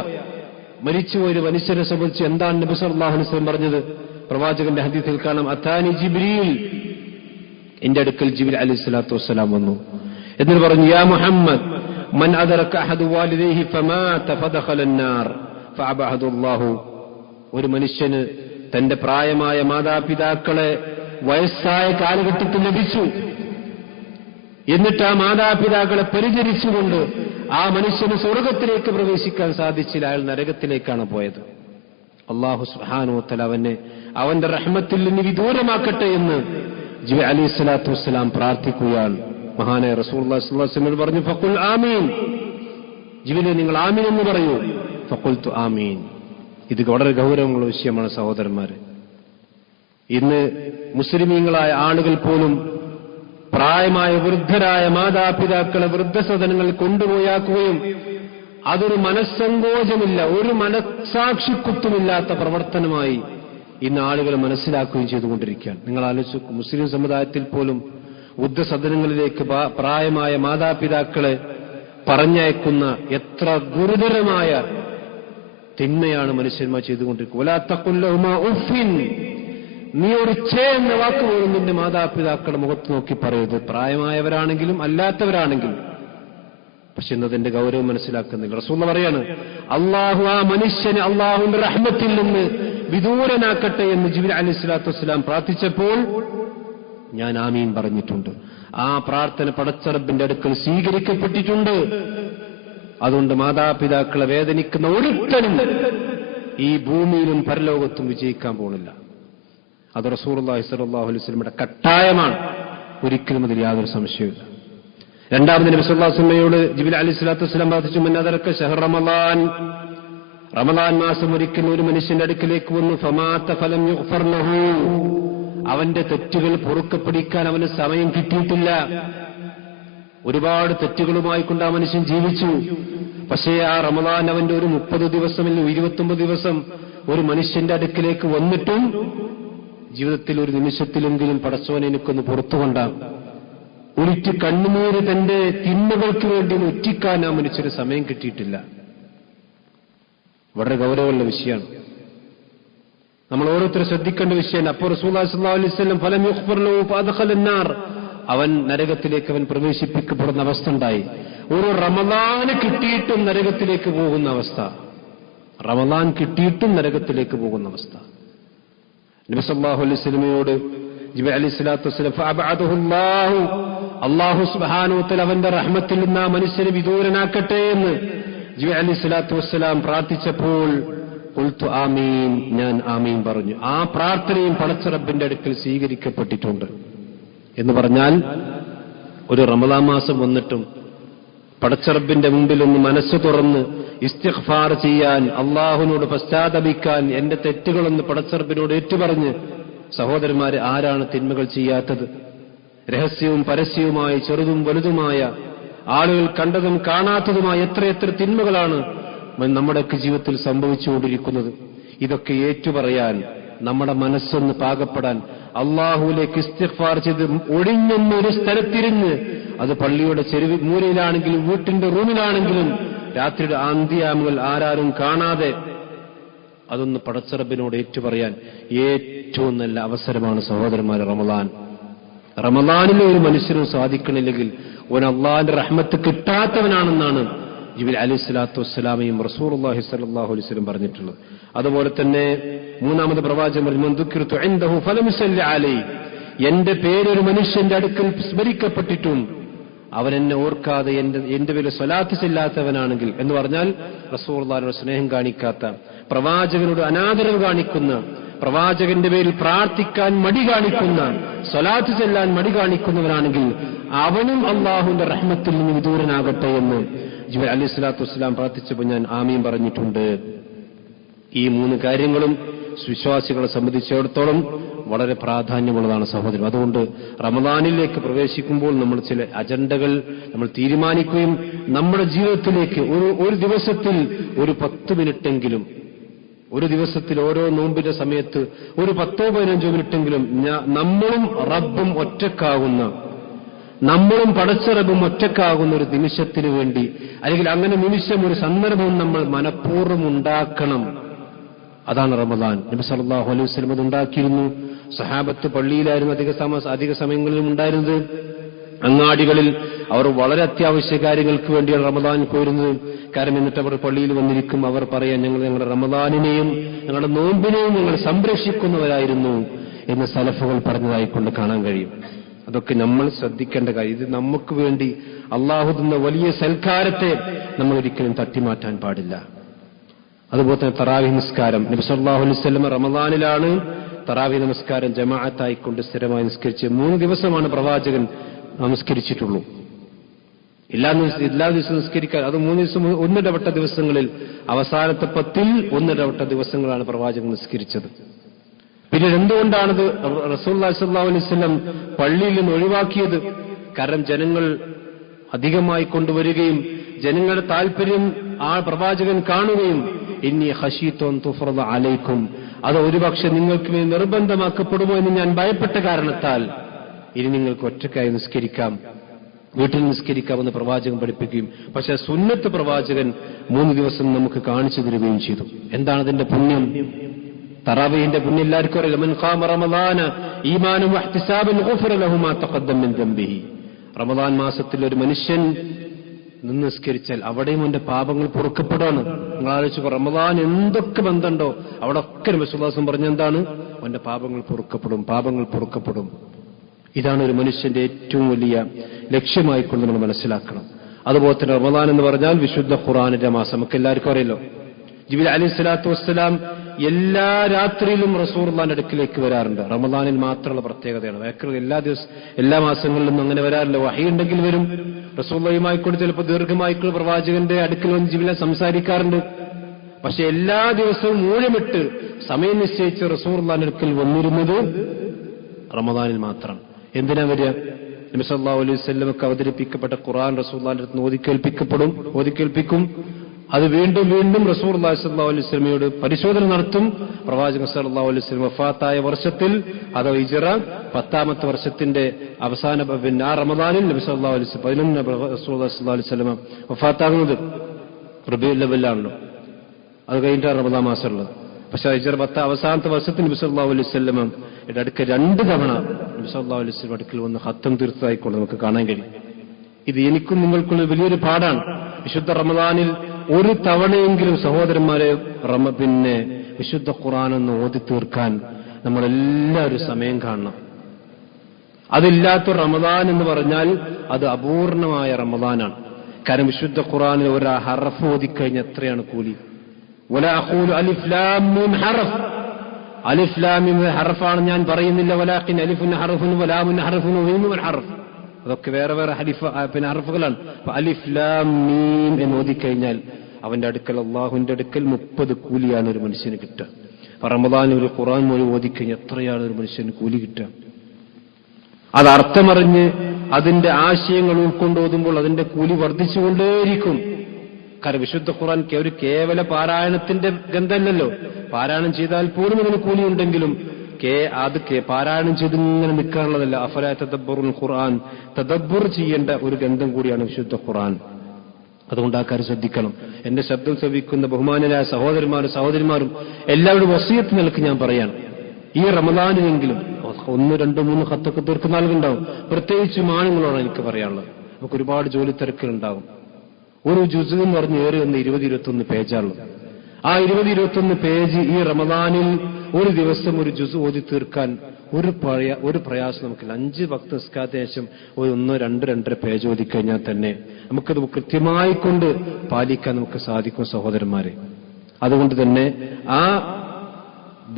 മരിച്ചുപോയൊരു മനുഷ്യരെ സംബന്ധിച്ച് എന്താണ് നബി സല്ലല്ലാഹു അലൈഹി വസല്ലം പറഞ്ഞത്? പ്രവാചകന്റെ ഹദീസിൽ കാണാം, അതാനി ജിബ്രീൽ, എന്റെ അടുക്കൽ ജിബ്രീൽ അലൈഹിസ്സലാത്തു വസ്സലാം വന്നു. എന്നിട്ട് പറഞ്ഞു, യാ മുഹമ്മദ്, മൻ അദറക അഹദു വാലിദൈഹി ഫമാത ഫദഖല അന്നാർ ഫഅബഅഹു അല്ലാഹു. ഒരു മനുഷ്യന് തന്റെ പ്രായമായ മാതാപിതാക്കളെ വയസ്സായ കാലഘട്ടത്തിൽ ലഭിച്ചു, എന്നിട്ട് ആ മാതാപിതാക്കളെ പരിചരിച്ചുകൊണ്ട് ആ മനുഷ്യന് സ്വർഗത്തിലേക്ക് പ്രവേശിക്കാൻ സാധിച്ചില്ല, അയാൾ നരകത്തിലേക്കാണ് പോയത്. അല്ലാഹു സുബ്ഹാനഹു വ തആല അവന്റെ റഹ്മത്തിൽ നിന്ന് വിദൂരമാക്കട്ടെ എന്ന് ജിബ്രീൽ അലൈഹിസ്സലാത്തു വസ്സലാം പ്രാർത്ഥിക്കുകയാണ്. മഹാനായ റസൂലുള്ളാഹി സ്വല്ലല്ലാഹു അലൈഹി വസല്ലം പറഞ്ഞു, ഫഖുൽ ആമീൻ, ജിബ്രീൽ നിങ്ങൾ ആമീൻ എന്ന് പറയൂ. ഫഖുൽതു ആമീൻ. ഇത് വളരെ ഗൗരവമുള്ള വിഷയമാണ് സഹോദരന്മാരെ. ഇന്ന് മുസ്ലിമീങ്ങളായ ആളുകൾ പോലും പ്രായമായ വൃദ്ധരായ മാതാപിതാക്കളെ വൃദ്ധസദനങ്ങളിൽ കൊണ്ടുപോയാക്കുകയും അതൊരു മനസ്സങ്കോചമില്ല, ഒരു മനസ്സാക്ഷിക്കുത്തുമില്ലാത്ത പ്രവർത്തനമായി ഇന്ന് ആളുകൾ മനസ്സിലാക്കുകയും ചെയ്തുകൊണ്ടിരിക്കുകയാണ്. നിങ്ങൾ ആലോചിച്ചു, മുസ്ലിം സമുദായത്തിൽ പോലും വൃദ്ധസദനങ്ങളിലേക്ക് പ്രായമായ മാതാപിതാക്കളെ പറഞ്ഞയക്കുന്ന എത്ര ഗുരുതരമായ തിന്മയാണ് മനുഷ്യന്മാർ ചെയ്തുകൊണ്ടിരിക്കുന്നത്. വലാ തഖുൽ ലഹുമാ ഉഫ്ഫിൻ, നീ ഒരു ഛേ എന്ന വാക്ക് പോലും നിന്റെ മാതാപിതാക്കളുടെ മുഖത്ത് നോക്കി പറയരുത്, പ്രായമായവരാണെങ്കിലും അല്ലാത്തവരാണെങ്കിലും. പക്ഷെ ഇന്നതിന്റെ ഗൗരവം മനസ്സിലാക്കുന്നില്ല. റസൂൽ പറയാണ്, അള്ളാഹു ആ മനുഷ്യനെ അള്ളാഹുവിന്റെ റഹ്മത്തിൽ നിന്ന് വിദൂരനാക്കട്ടെ എന്ന് ജിബ്രീൽ അലൈഹിസ്സലാത്തു വസ്സലാം പ്രാർത്ഥിച്ചപ്പോൾ ഞാൻ ആമീൻ പറഞ്ഞിട്ടുണ്ട്. ആ പ്രാർത്ഥന പടച്ച റബ്ബിന്റെ അടുക്കൽ സ്വീകരിക്കപ്പെട്ടിട്ടുണ്ട്. അതുകൊണ്ട് മാതാപിതാക്കളെ വേദനിക്കുന്ന ഒരുത്തനും ഈ ഭൂമിയിലും പരലോകത്തും വിജയിക്കാൻ പോകുന്നില്ല. അത് റസൂലുള്ളാഹി സ്വല്ലല്ലാഹു അലൈഹി വസല്ലമയുടെ കട്ടായമാണ്. ഒരിക്കലും അതിൽ യാതൊരു സംശയവുമില്ല. രണ്ടാമത് നബി സല്ലല്ലാഹു അലൈഹി വസല്ലമയോട് ജിബ്രീൽ അലൈഹിസ്സലാത്തു വസ്സലാം പ്രാർത്ഥിച്ചു, മൻ അദറക ശഹ്റ റമളാൻ, റമളാൻ മാസം ഒരിക്കൽ ഒരു മനുഷ്യന്റെ അടുക്കിലേക്ക് വന്നു, ഫമാത ഫലം യുഗ്ഫർ ലഹു, അവന്റെ തെറ്റുകൾ പൊറുക്കപ്പെടിക്കാൻ അവന് സമയം കിട്ടിയിട്ടില്ല. ഒരുപാട് തെറ്റുകളുമായി കൊണ്ട് ആ മനുഷ്യൻ ജീവിച്ചു. പക്ഷേ ആ റമളാൻ അവന്റെ ഒരു 30 ദിവസം അല്ലെങ്കിൽ 29 ദിവസം ഒരു മനുഷ്യന്റെ അടുക്കിലേക്ക് വന്നിട്ടും ജീവിതത്തിൽ ഒരു നിമിഷത്തിലെങ്കിലും പടച്ചോനെ എനിക്കൊന്ന് പുറത്തുകൊണ്ടാം, ഒരിറ്റ് കണ്ണുനീര് തന്റെ തിന്മകൾക്ക് വേണ്ടി ഒറ്റിക്കാൻ ആ മനുഷ്യന് സമയം കിട്ടിയിട്ടില്ല. വളരെ ഗൗരവമുള്ള വിഷയമാണ്. നമ്മൾ ഓരോരുത്തരും ശ്രദ്ധിക്കേണ്ട വിഷയമാണ്. അപ്പോൾ റസൂലുള്ളാഹി സ്വല്ലല്ലാഹു അലൈഹി വസല്ലം ഫലം യുഗ്ഫർ ലഹു ഫഅദ്ഖല അന്നാർ, അവൻ നരകത്തിലേക്ക് അവൻ പ്രവേശിപ്പിക്കപ്പെടുന്ന അവസ്ഥ ഉണ്ടായി. ഒരു റമളാന് കിട്ടിയിട്ടും നരകത്തിലേക്ക് പോകുന്ന അവസ്ഥ, റമളാൻ കിട്ടിയിട്ടും നരകത്തിലേക്ക് പോകുന്ന അവസ്ഥ. നബി സല്ലല്ലാഹു അലൈഹി വസല്ലമയോട് ജിബ്രീൽ അലൈഹിസ്സലാത്തു വസ്സലാം ഫഅബഅദഹു അല്ലാഹു, അല്ലാഹു സുബ്ഹാനഹു വ തആല അവന്റെ റഹ്മത്തിൽ നിന്ന് ആ മനുഷ്യനെ വിദൂരനാക്കട്ടെ എന്ന് ജിബ്രീൽ അലൈഹിസ്സലാത്തു വസ്സലാം പ്രാർത്ഥിച്ചപ്പോൾ ഖുൽതു ആമീൻ, ഞാൻ ആമീൻ പറഞ്ഞു. ആ പ്രാർത്ഥനയും പടച്ച റബ്ബിന്റെ അടുക്കൽ സ്വീകരിക്കപ്പെട്ടിട്ടുണ്ട്. എന്ന് പറഞ്ഞാൽ ഒരു റമദാൻ മാസം വന്നിട്ടും പടച്ചറബിന്റെ മുമ്പിൽ ഒന്ന് മനസ്സ് തുറന്ന് ഇസ്തിഗ്ഫാർ ചെയ്യാൻ, അള്ളാഹുവിനോട് പശ്ചാത്തപിക്കാൻ, എന്റെ തെറ്റുകളൊന്ന് പടച്ചറബിനോട് ഏറ്റുപറഞ്ഞ്, സഹോദരന്മാരെ, ആരാണ് തിന്മകൾ ചെയ്യാത്തത്? രഹസ്യവും പരസ്യവുമായ, ചെറുതും വലുതുമായ, ആളുകൾ കണ്ടതും കാണാത്തതുമായ എത്രയെത്ര തിന്മകളാണ് നമ്മുടെയൊക്കെ ജീവിതത്തിൽ സംഭവിച്ചുകൊണ്ടിരിക്കുന്നത്. ഇതൊക്കെ ഏറ്റുപറയാൻ, നമ്മുടെ മനസ്സൊന്ന് പാകപ്പെടാൻ, അള്ളാഹുവിലേക്ക് ഇസ്തിഗ്ഫാർ ചെയ്ത് ഒഴിഞ്ഞൊന്നൊരു സ്ഥലത്തിരുന്ന്, അത് പള്ളിയുടെ മൂലയിലാണെങ്കിലും വീട്ടിന്റെ റൂമിലാണെങ്കിലും രാത്രിയുടെ അന്ത്യാമുകൾ ആരാരും കാണാതെ അതൊന്ന് പടച്ചറബിനോട് ഏറ്റുപറയാൻ ഏറ്റവും നല്ല അവസരമാണ് സഹോദരന്മാരെ റമദാൻ. റമദാനിലെ ഒരു മനുഷ്യനും സാധിക്കണില്ലെങ്കിൽ അവൻ അള്ളാഹിന്റെ റഹ്മത്ത് കിട്ടാത്തവനാണെന്നാണ് ജിബ്രീൽ അലൈഹിസ്സലാത്തു വസ്സലാമയും റസൂലുള്ളാഹി സ്വല്ലല്ലാഹു അലൈഹി വസല്ലം പറഞ്ഞിട്ടുള്ളത്. അതുപോലെ തന്നെ മൂന്നാമത് പ്രവാചകൻ പറഞ്ഞു, മൻ ദുക്കിറതു ഇൻദഹു ഫലം യുസല്ലി അലൈഹി, എന്റെ പേരൊരു മനുഷ്യന്റെ അടുക്കൽ സ്മരിക്കപ്പെട്ടിട്ടും അവൻ എന്നെ ഓർക്കാതെ എന്റെ പേര് സ്വലാത്ത് ചെല്ലാത്തവനാണെങ്കിൽ, എന്ന് പറഞ്ഞാൽ റസൂലുള്ളാഹിയോട് സ്നേഹം കാണിക്കാത്ത, പ്രവാചകനോട് അനാദരവ് കാണിക്കുന്ന, പ്രവാചകന്റെ പേരിൽ പ്രാർത്ഥിക്കാൻ മടി കാണിക്കുന്ന, സ്വലാത്ത് ചെല്ലാൻ മടി കാണിക്കുന്നവനാണെങ്കിൽ അവനും അള്ളാഹുവിന്റെ റഹ്മത്തിൽ നിന്ന് വിദൂരനാകട്ടെ എന്ന് ജിബ്രീൽ അലൈഹിസ്സലാത്തു വസ്സലാം പ്രാർത്ഥിച്ചപ്പോൾ ഞാൻ ആമീൻ പറഞ്ഞിട്ടുണ്ട്. ഈ മൂന്ന് കാര്യങ്ങളും വിശ്വാസികളെ സംബന്ധിച്ചിടത്തോളം വളരെ പ്രാധാന്യമുള്ളതാണ് സഹോദരൻ. അതുകൊണ്ട് റമദാനിലേക്ക് പ്രവേശിക്കുമ്പോൾ നമ്മൾ ചില അജണ്ടകൾ നമ്മൾ തീരുമാനിക്കുകയും നമ്മുടെ ജീവിതത്തിലേക്ക് ഒരു ദിവസത്തിൽ ഒരു 10 മിനിറ്റെങ്കിലും, ഒരു ദിവസത്തിൽ ഓരോ നോമ്പിന്റെ സമയത്ത് ഒരു 10-15 മിനിറ്റെങ്കിലും നമ്മളും റബ്ബും ഒറ്റക്കാകുന്ന, നമ്മളും പടച്ച റബ്ബും ഒറ്റക്കാകുന്ന ഒരു നിമിഷത്തിന് വേണ്ടി, അല്ലെങ്കിൽ അങ്ങനെ നിമിഷം ഒരു സന്ദർഭം നമ്മൾ മനഃപൂർവ്വം ഉണ്ടാക്കണം. അതാണ് റമദാൻ. നബി സല്ലല്ലാഹു അലൈഹി വസല്ലം അത് ഉണ്ടാക്കിയിരുന്നു. സഹാബത്ത് പള്ളിയിലായിരുന്നു അധിക സമയങ്ങളിലും ഉണ്ടായിരുന്നത്. അങ്ങാടികളിൽ അവർ വളരെ അത്യാവശ്യ കാര്യങ്ങൾക്ക് വേണ്ടിയാണ് റമദാൻ പോയിരുന്നത്. കാരണം എന്നിട്ട് അവർ പള്ളിയിൽ വന്നിരിക്കും, അവർ പറയാൻ, ഞങ്ങൾ ഞങ്ങളുടെ റമദാനിനെയും ഞങ്ങളുടെ നോമ്പിനെയും ഞങ്ങൾ സംരക്ഷിക്കുന്നവരായിരുന്നു എന്ന് സലഫുകൾ പറഞ്ഞതായിക്കൊണ്ട് കാണാൻ കഴിയും. അതൊക്കെ നമ്മൾ ശ്രദ്ധിക്കേണ്ട കാര്യം. ഇത് നമുക്ക് വേണ്ടി അള്ളാഹു തന്ന വലിയ സൽക്കാരത്തെ നമ്മൾ ഒരിക്കലും തട്ടിമാറ്റാൻ പാടില്ല. അതുപോലെ തന്നെ തറാവീഹ് നിസ്കാരം, നബി സല്ലല്ലാഹു അലൈഹി വസല്ലം റമദാനിലാണ് തറാവീഹ് നമസ്കാരം ജമാഅത്തായിക്കൊണ്ട് സ്ഥിരമായി നിസ്കരിച്ച് 3 ദിവസമാണ് പ്രവാചകൻ നമസ്കരിച്ചിട്ടുള്ളൂ. എല്ലാ ദിവസവും നിസ്കരിക്കാൻ, അത് 3 ദിവസം ഒന്നിടവിട്ട ദിവസങ്ങളിൽ, അവസാനത്തെ 10-ൽ ഒന്നിടവിട്ട ദിവസങ്ങളാണ് പ്രവാചകൻ നിസ്കരിച്ചത്. പിന്നീട് എന്തുകൊണ്ടാണത് റസൂലുള്ളാഹി സ്വല്ലല്ലാഹു അലൈഹി വസല്ലം പള്ളിയിൽ നിന്ന് ഒഴിവാക്കിയത്? കാരണം ജനങ്ങൾ അധികമായി കൊണ്ടുവരികയും ജനങ്ങളുടെ താല്പര്യം ആ പ്രവാചകൻ കാണുകയും, ഇന്നി ഖശീതു അൻ തുഫറദ അലൈക്കും, അത് ഒരുപക്ഷെ നിങ്ങൾക്ക് മേൽ നിർബന്ധമാക്കപ്പെടുമോ എന്ന് ഞാൻ ഭയപ്പെട്ട കാരണത്താൽ ഇനി നിങ്ങൾക്ക് ഒറ്റക്കായി നിസ്കരിക്കാം, വീട്ടിൽ നിസ്കരിക്കാമെന്ന് പ്രവാചകൻ പഠിപ്പിക്കുകയും, പക്ഷെ സുന്നത്ത് പ്രവാചകൻ 3 ദിവസം നമുക്ക് കാണിച്ചു തരികയും ചെയ്തു. എന്താണ് അതിന്റെ പുണ്യം? തറാവീഹിന്റെ പുണ്യം എല്ലാവർക്കും അറിയില്ല. മൻ ഖാമ റമദാന ഈമാനൻ വഹ്തിസാബൻ ഗുഫിറ ലഹു മാ തഖദ്ദമ മിൻ ദംബിഹി. റമദാൻ മാസത്തിൽ ഒരു മനുഷ്യൻ നിസ്കരിച്ചാൽ അവിടെയും അവന്റെ പാപങ്ങൾ പൊറുക്കപ്പെടാണ്. നിങ്ങൾ ആലോചിച്ചു, റമദാൻ എന്തൊക്കെ ബന്ധമുണ്ടോ അവിടെ ഒക്കെ വിശ്വാസം പറഞ്ഞെന്താണ്? അവന്റെ പാപങ്ങൾ പൊറുക്കപ്പെടും. ഇതാണ് ഒരു മനുഷ്യന്റെ ഏറ്റവും വലിയ ലക്ഷ്യമായിക്കൊണ്ട് നമ്മൾ മനസ്സിലാക്കണം. അതുപോലെ തന്നെ റമദാൻ എന്ന് പറഞ്ഞാൽ വിശുദ്ധ ഖുർആനിന്റെ മാസം. നമുക്ക് എല്ലാവർക്കും അറിയല്ലോ, ജിബ്രീൽ അലൈഹിസ്സലാത്തു വസ്സലാം എല്ലാ രാത്രിയിലും റസൂലുള്ളാഹിന്റെ അടുക്കിലേക്ക് വരാറുണ്ട്. റമദാനിൽ മാത്രമുള്ള പ്രത്യേകതയാണ്. എല്ലാ മാസങ്ങളിലും അങ്ങനെ വരാറില്ല. വഹി ഉണ്ടെങ്കിൽ വരും. റസൂലുള്ളാഹിയുമായിക്കൊണ്ട് ചിലപ്പോൾ ദീർഘമായിക്കൊണ്ട് പ്രവാചകന്റെ അടുക്കൽ വന്ന് ജിബ്രീൽ സംസാരിക്കാറുണ്ട്. പക്ഷെ എല്ലാ ദിവസവും മൂലമിട്ട് സമയം നിശ്ചയിച്ച് റസൂലുള്ളാഹിന്റെ അടുക്കൽ വന്നിരുന്നത് റമദാനിൽ മാത്രം. എന്തിനാ വരിക? നബി സല്ലല്ലാഹു അലൈഹി വസല്ലമക്ക് അവതരിപ്പിക്കപ്പെട്ട ഖുർആൻ റസൂലുള്ളാഹിന്റെ അടുത്ത് ഓതിക്കേൽപ്പിക്കും. അത് വീണ്ടും റസൂലുള്ളാഹി സ്വല്ലല്ലാഹു അലൈഹി വസല്ലമയോട് പരിശോധന നടത്തും. പ്രവാചകൻ സ്വല്ലല്ലാഹു അലൈഹി വസല്ലം വഫാത്തായ വർഷത്തിൽ, അതോ ഹിജ്റ 10ാമത്തെ വർഷത്തിന്റെ അവസാന ആ റമദാനിൽ നബി സല്ലല്ലാഹു അലൈഹി വസല്ലം 11 റസൂലുള്ളാഹി സ്വല്ലല്ലാഹു അലൈഹി വസല്ലം വഫാത്താകുന്നത് റബീഉൽ അവ്വലിലാണല്ലോ. അത് കഴിഞ്ഞിട്ടാണ് റമദാൻ മാസമുള്ളത്. പക്ഷെ ഹിജ്റ 10 അവസാനത്തെ വർഷത്തിൽ നബി സല്ലല്ലാഹു അലൈഹി വസല്ലം അടുക്ക 2 തവണ നബി സല്ലല്ലാഹു അലൈഹി വസല്ലം അടുക്കൽ വന്ന് ഖത്തം തീർത്തതായിക്കൊണ്ട് നമുക്ക് കാണാൻ കഴിയും. ഇത് എനിക്കും നിങ്ങൾക്കുള്ള വലിയൊരു പാഠാണ്. വിശുദ്ധ റമദാനിൽ ഒരു തവണയെങ്കിലും സഹോദരന്മാരെ വിശുദ്ധ ഖുർആനൊന്ന് ഓതി തീർക്കാൻ നമ്മളെല്ലാവരും സമയം കാണണം. അതില്ലാത്ത റമദാൻ എന്ന് പറഞ്ഞാൽ അത് അപൂർണമായ റമദാനാണ്. കാരണം വിശുദ്ധ ഖുർആനിൽ ഒരു ഹർഫ് ഓതിക്കഴിഞ്ഞാൽ എത്രയാണ് കൂലി? വലാ അഖൂലു അലിഫ് ലാം മീം ഹർഫ്, അലിഫ് ലാം മീം ഹർഫാണ് ഞാൻ പറയുന്നില്ല, വലാകിൻ അലിഫുൻ ഹർഫുൻ വലാമുൻ ഹർഫുൻ വമീമുൻ ഹർഫ്, അതൊക്കെ വേറെ വേറെ ഹർഫുകളാണ്. അപ്പൊ അലിഫ് ലാം മീം എന്ന് ഓതിക്കഴിഞ്ഞാൽ അവന്റെ അടുക്കൽ, അള്ളാഹുവിന്റെ അടുക്കൽ 30 കൂലിയാണ് ഒരു മനുഷ്യന് കിട്ടുക. റമദാൻ ഒരു ഖുർആൻ മൊഴി ഓതിക്കഴിഞ്ഞാൽ എത്രയാണ് ഒരു മനുഷ്യന് കൂലി കിട്ടുക? അത് അർത്ഥമറിഞ്ഞ് അതിന്റെ ആശയങ്ങൾ ഉൾക്കൊണ്ട് ഓതുമ്പോൾ അതിന്റെ കൂലി വർദ്ധിച്ചുകൊണ്ടേയിരിക്കും. കാരണം വിശുദ്ധ ഖുർആൻ ഒരു കേവല പാരായണത്തിന്റെ ഗന്ധമല്ലല്ലോ. പാരായണം ചെയ്താൽ പോലും അതിന് കൂലി ഉണ്ടെങ്കിലും അത് പാരായണം ചെയ്തിങ്ങനെ നിൽക്കാനുള്ളതല്ല. അഫലാ തദബ്ബറുൽ ഖുർആൻ, തദബ്ബുർ ചെയ്യേണ്ട ഒരു ഗന്ധം കൂടിയാണ് വിശുദ്ധ ഖുർആൻ. അതുകൊണ്ട് ആ കാര്യം ശ്രദ്ധിക്കണം. എന്റെ ശബ്ദം ശ്രവിക്കുന്ന ബഹുമാനരായ സഹോദരന്മാരും സഹോദരിമാരും എല്ലാവരും വസിയത്ത് നിലക്ക് ഞാൻ പറയാണ്, ഈ റമദാനിലെങ്കിലും 1, 2, 3 ഖത്തൊക്കെ തീർക്കുന്ന ആളുകളുണ്ടാവും. പ്രത്യേകിച്ച് ആണുങ്ങളോടാണ് എനിക്ക് പറയാനുള്ളത്. നമുക്ക് ഒരുപാട് ജോലി തിരക്കുകളുണ്ടാകും. ഒരു ജുസ് എന്ന് പറഞ്ഞ് ഏറി വന്ന് 20-21 പേജാണുള്ളത്. ആ 20-21 പേജ് ഈ റമദാനിൽ ഒരു ദിവസം ഒരു ജുസ് ഓതി തീർക്കാൻ ഒരു പ്രയാസം നമുക്കില്ല. 5 വക്ത് നിസ്കാരത്തിന് ശേഷം 1, 2, 2.5 പേജ് ഓതിക്കഴിഞ്ഞാൽ തന്നെ നമുക്കത് കൃത്യമായി കൊണ്ട് പാലിക്കാൻ നമുക്ക് സാധിക്കും സഹോദരന്മാരെ. അതുകൊണ്ട് തന്നെ ആ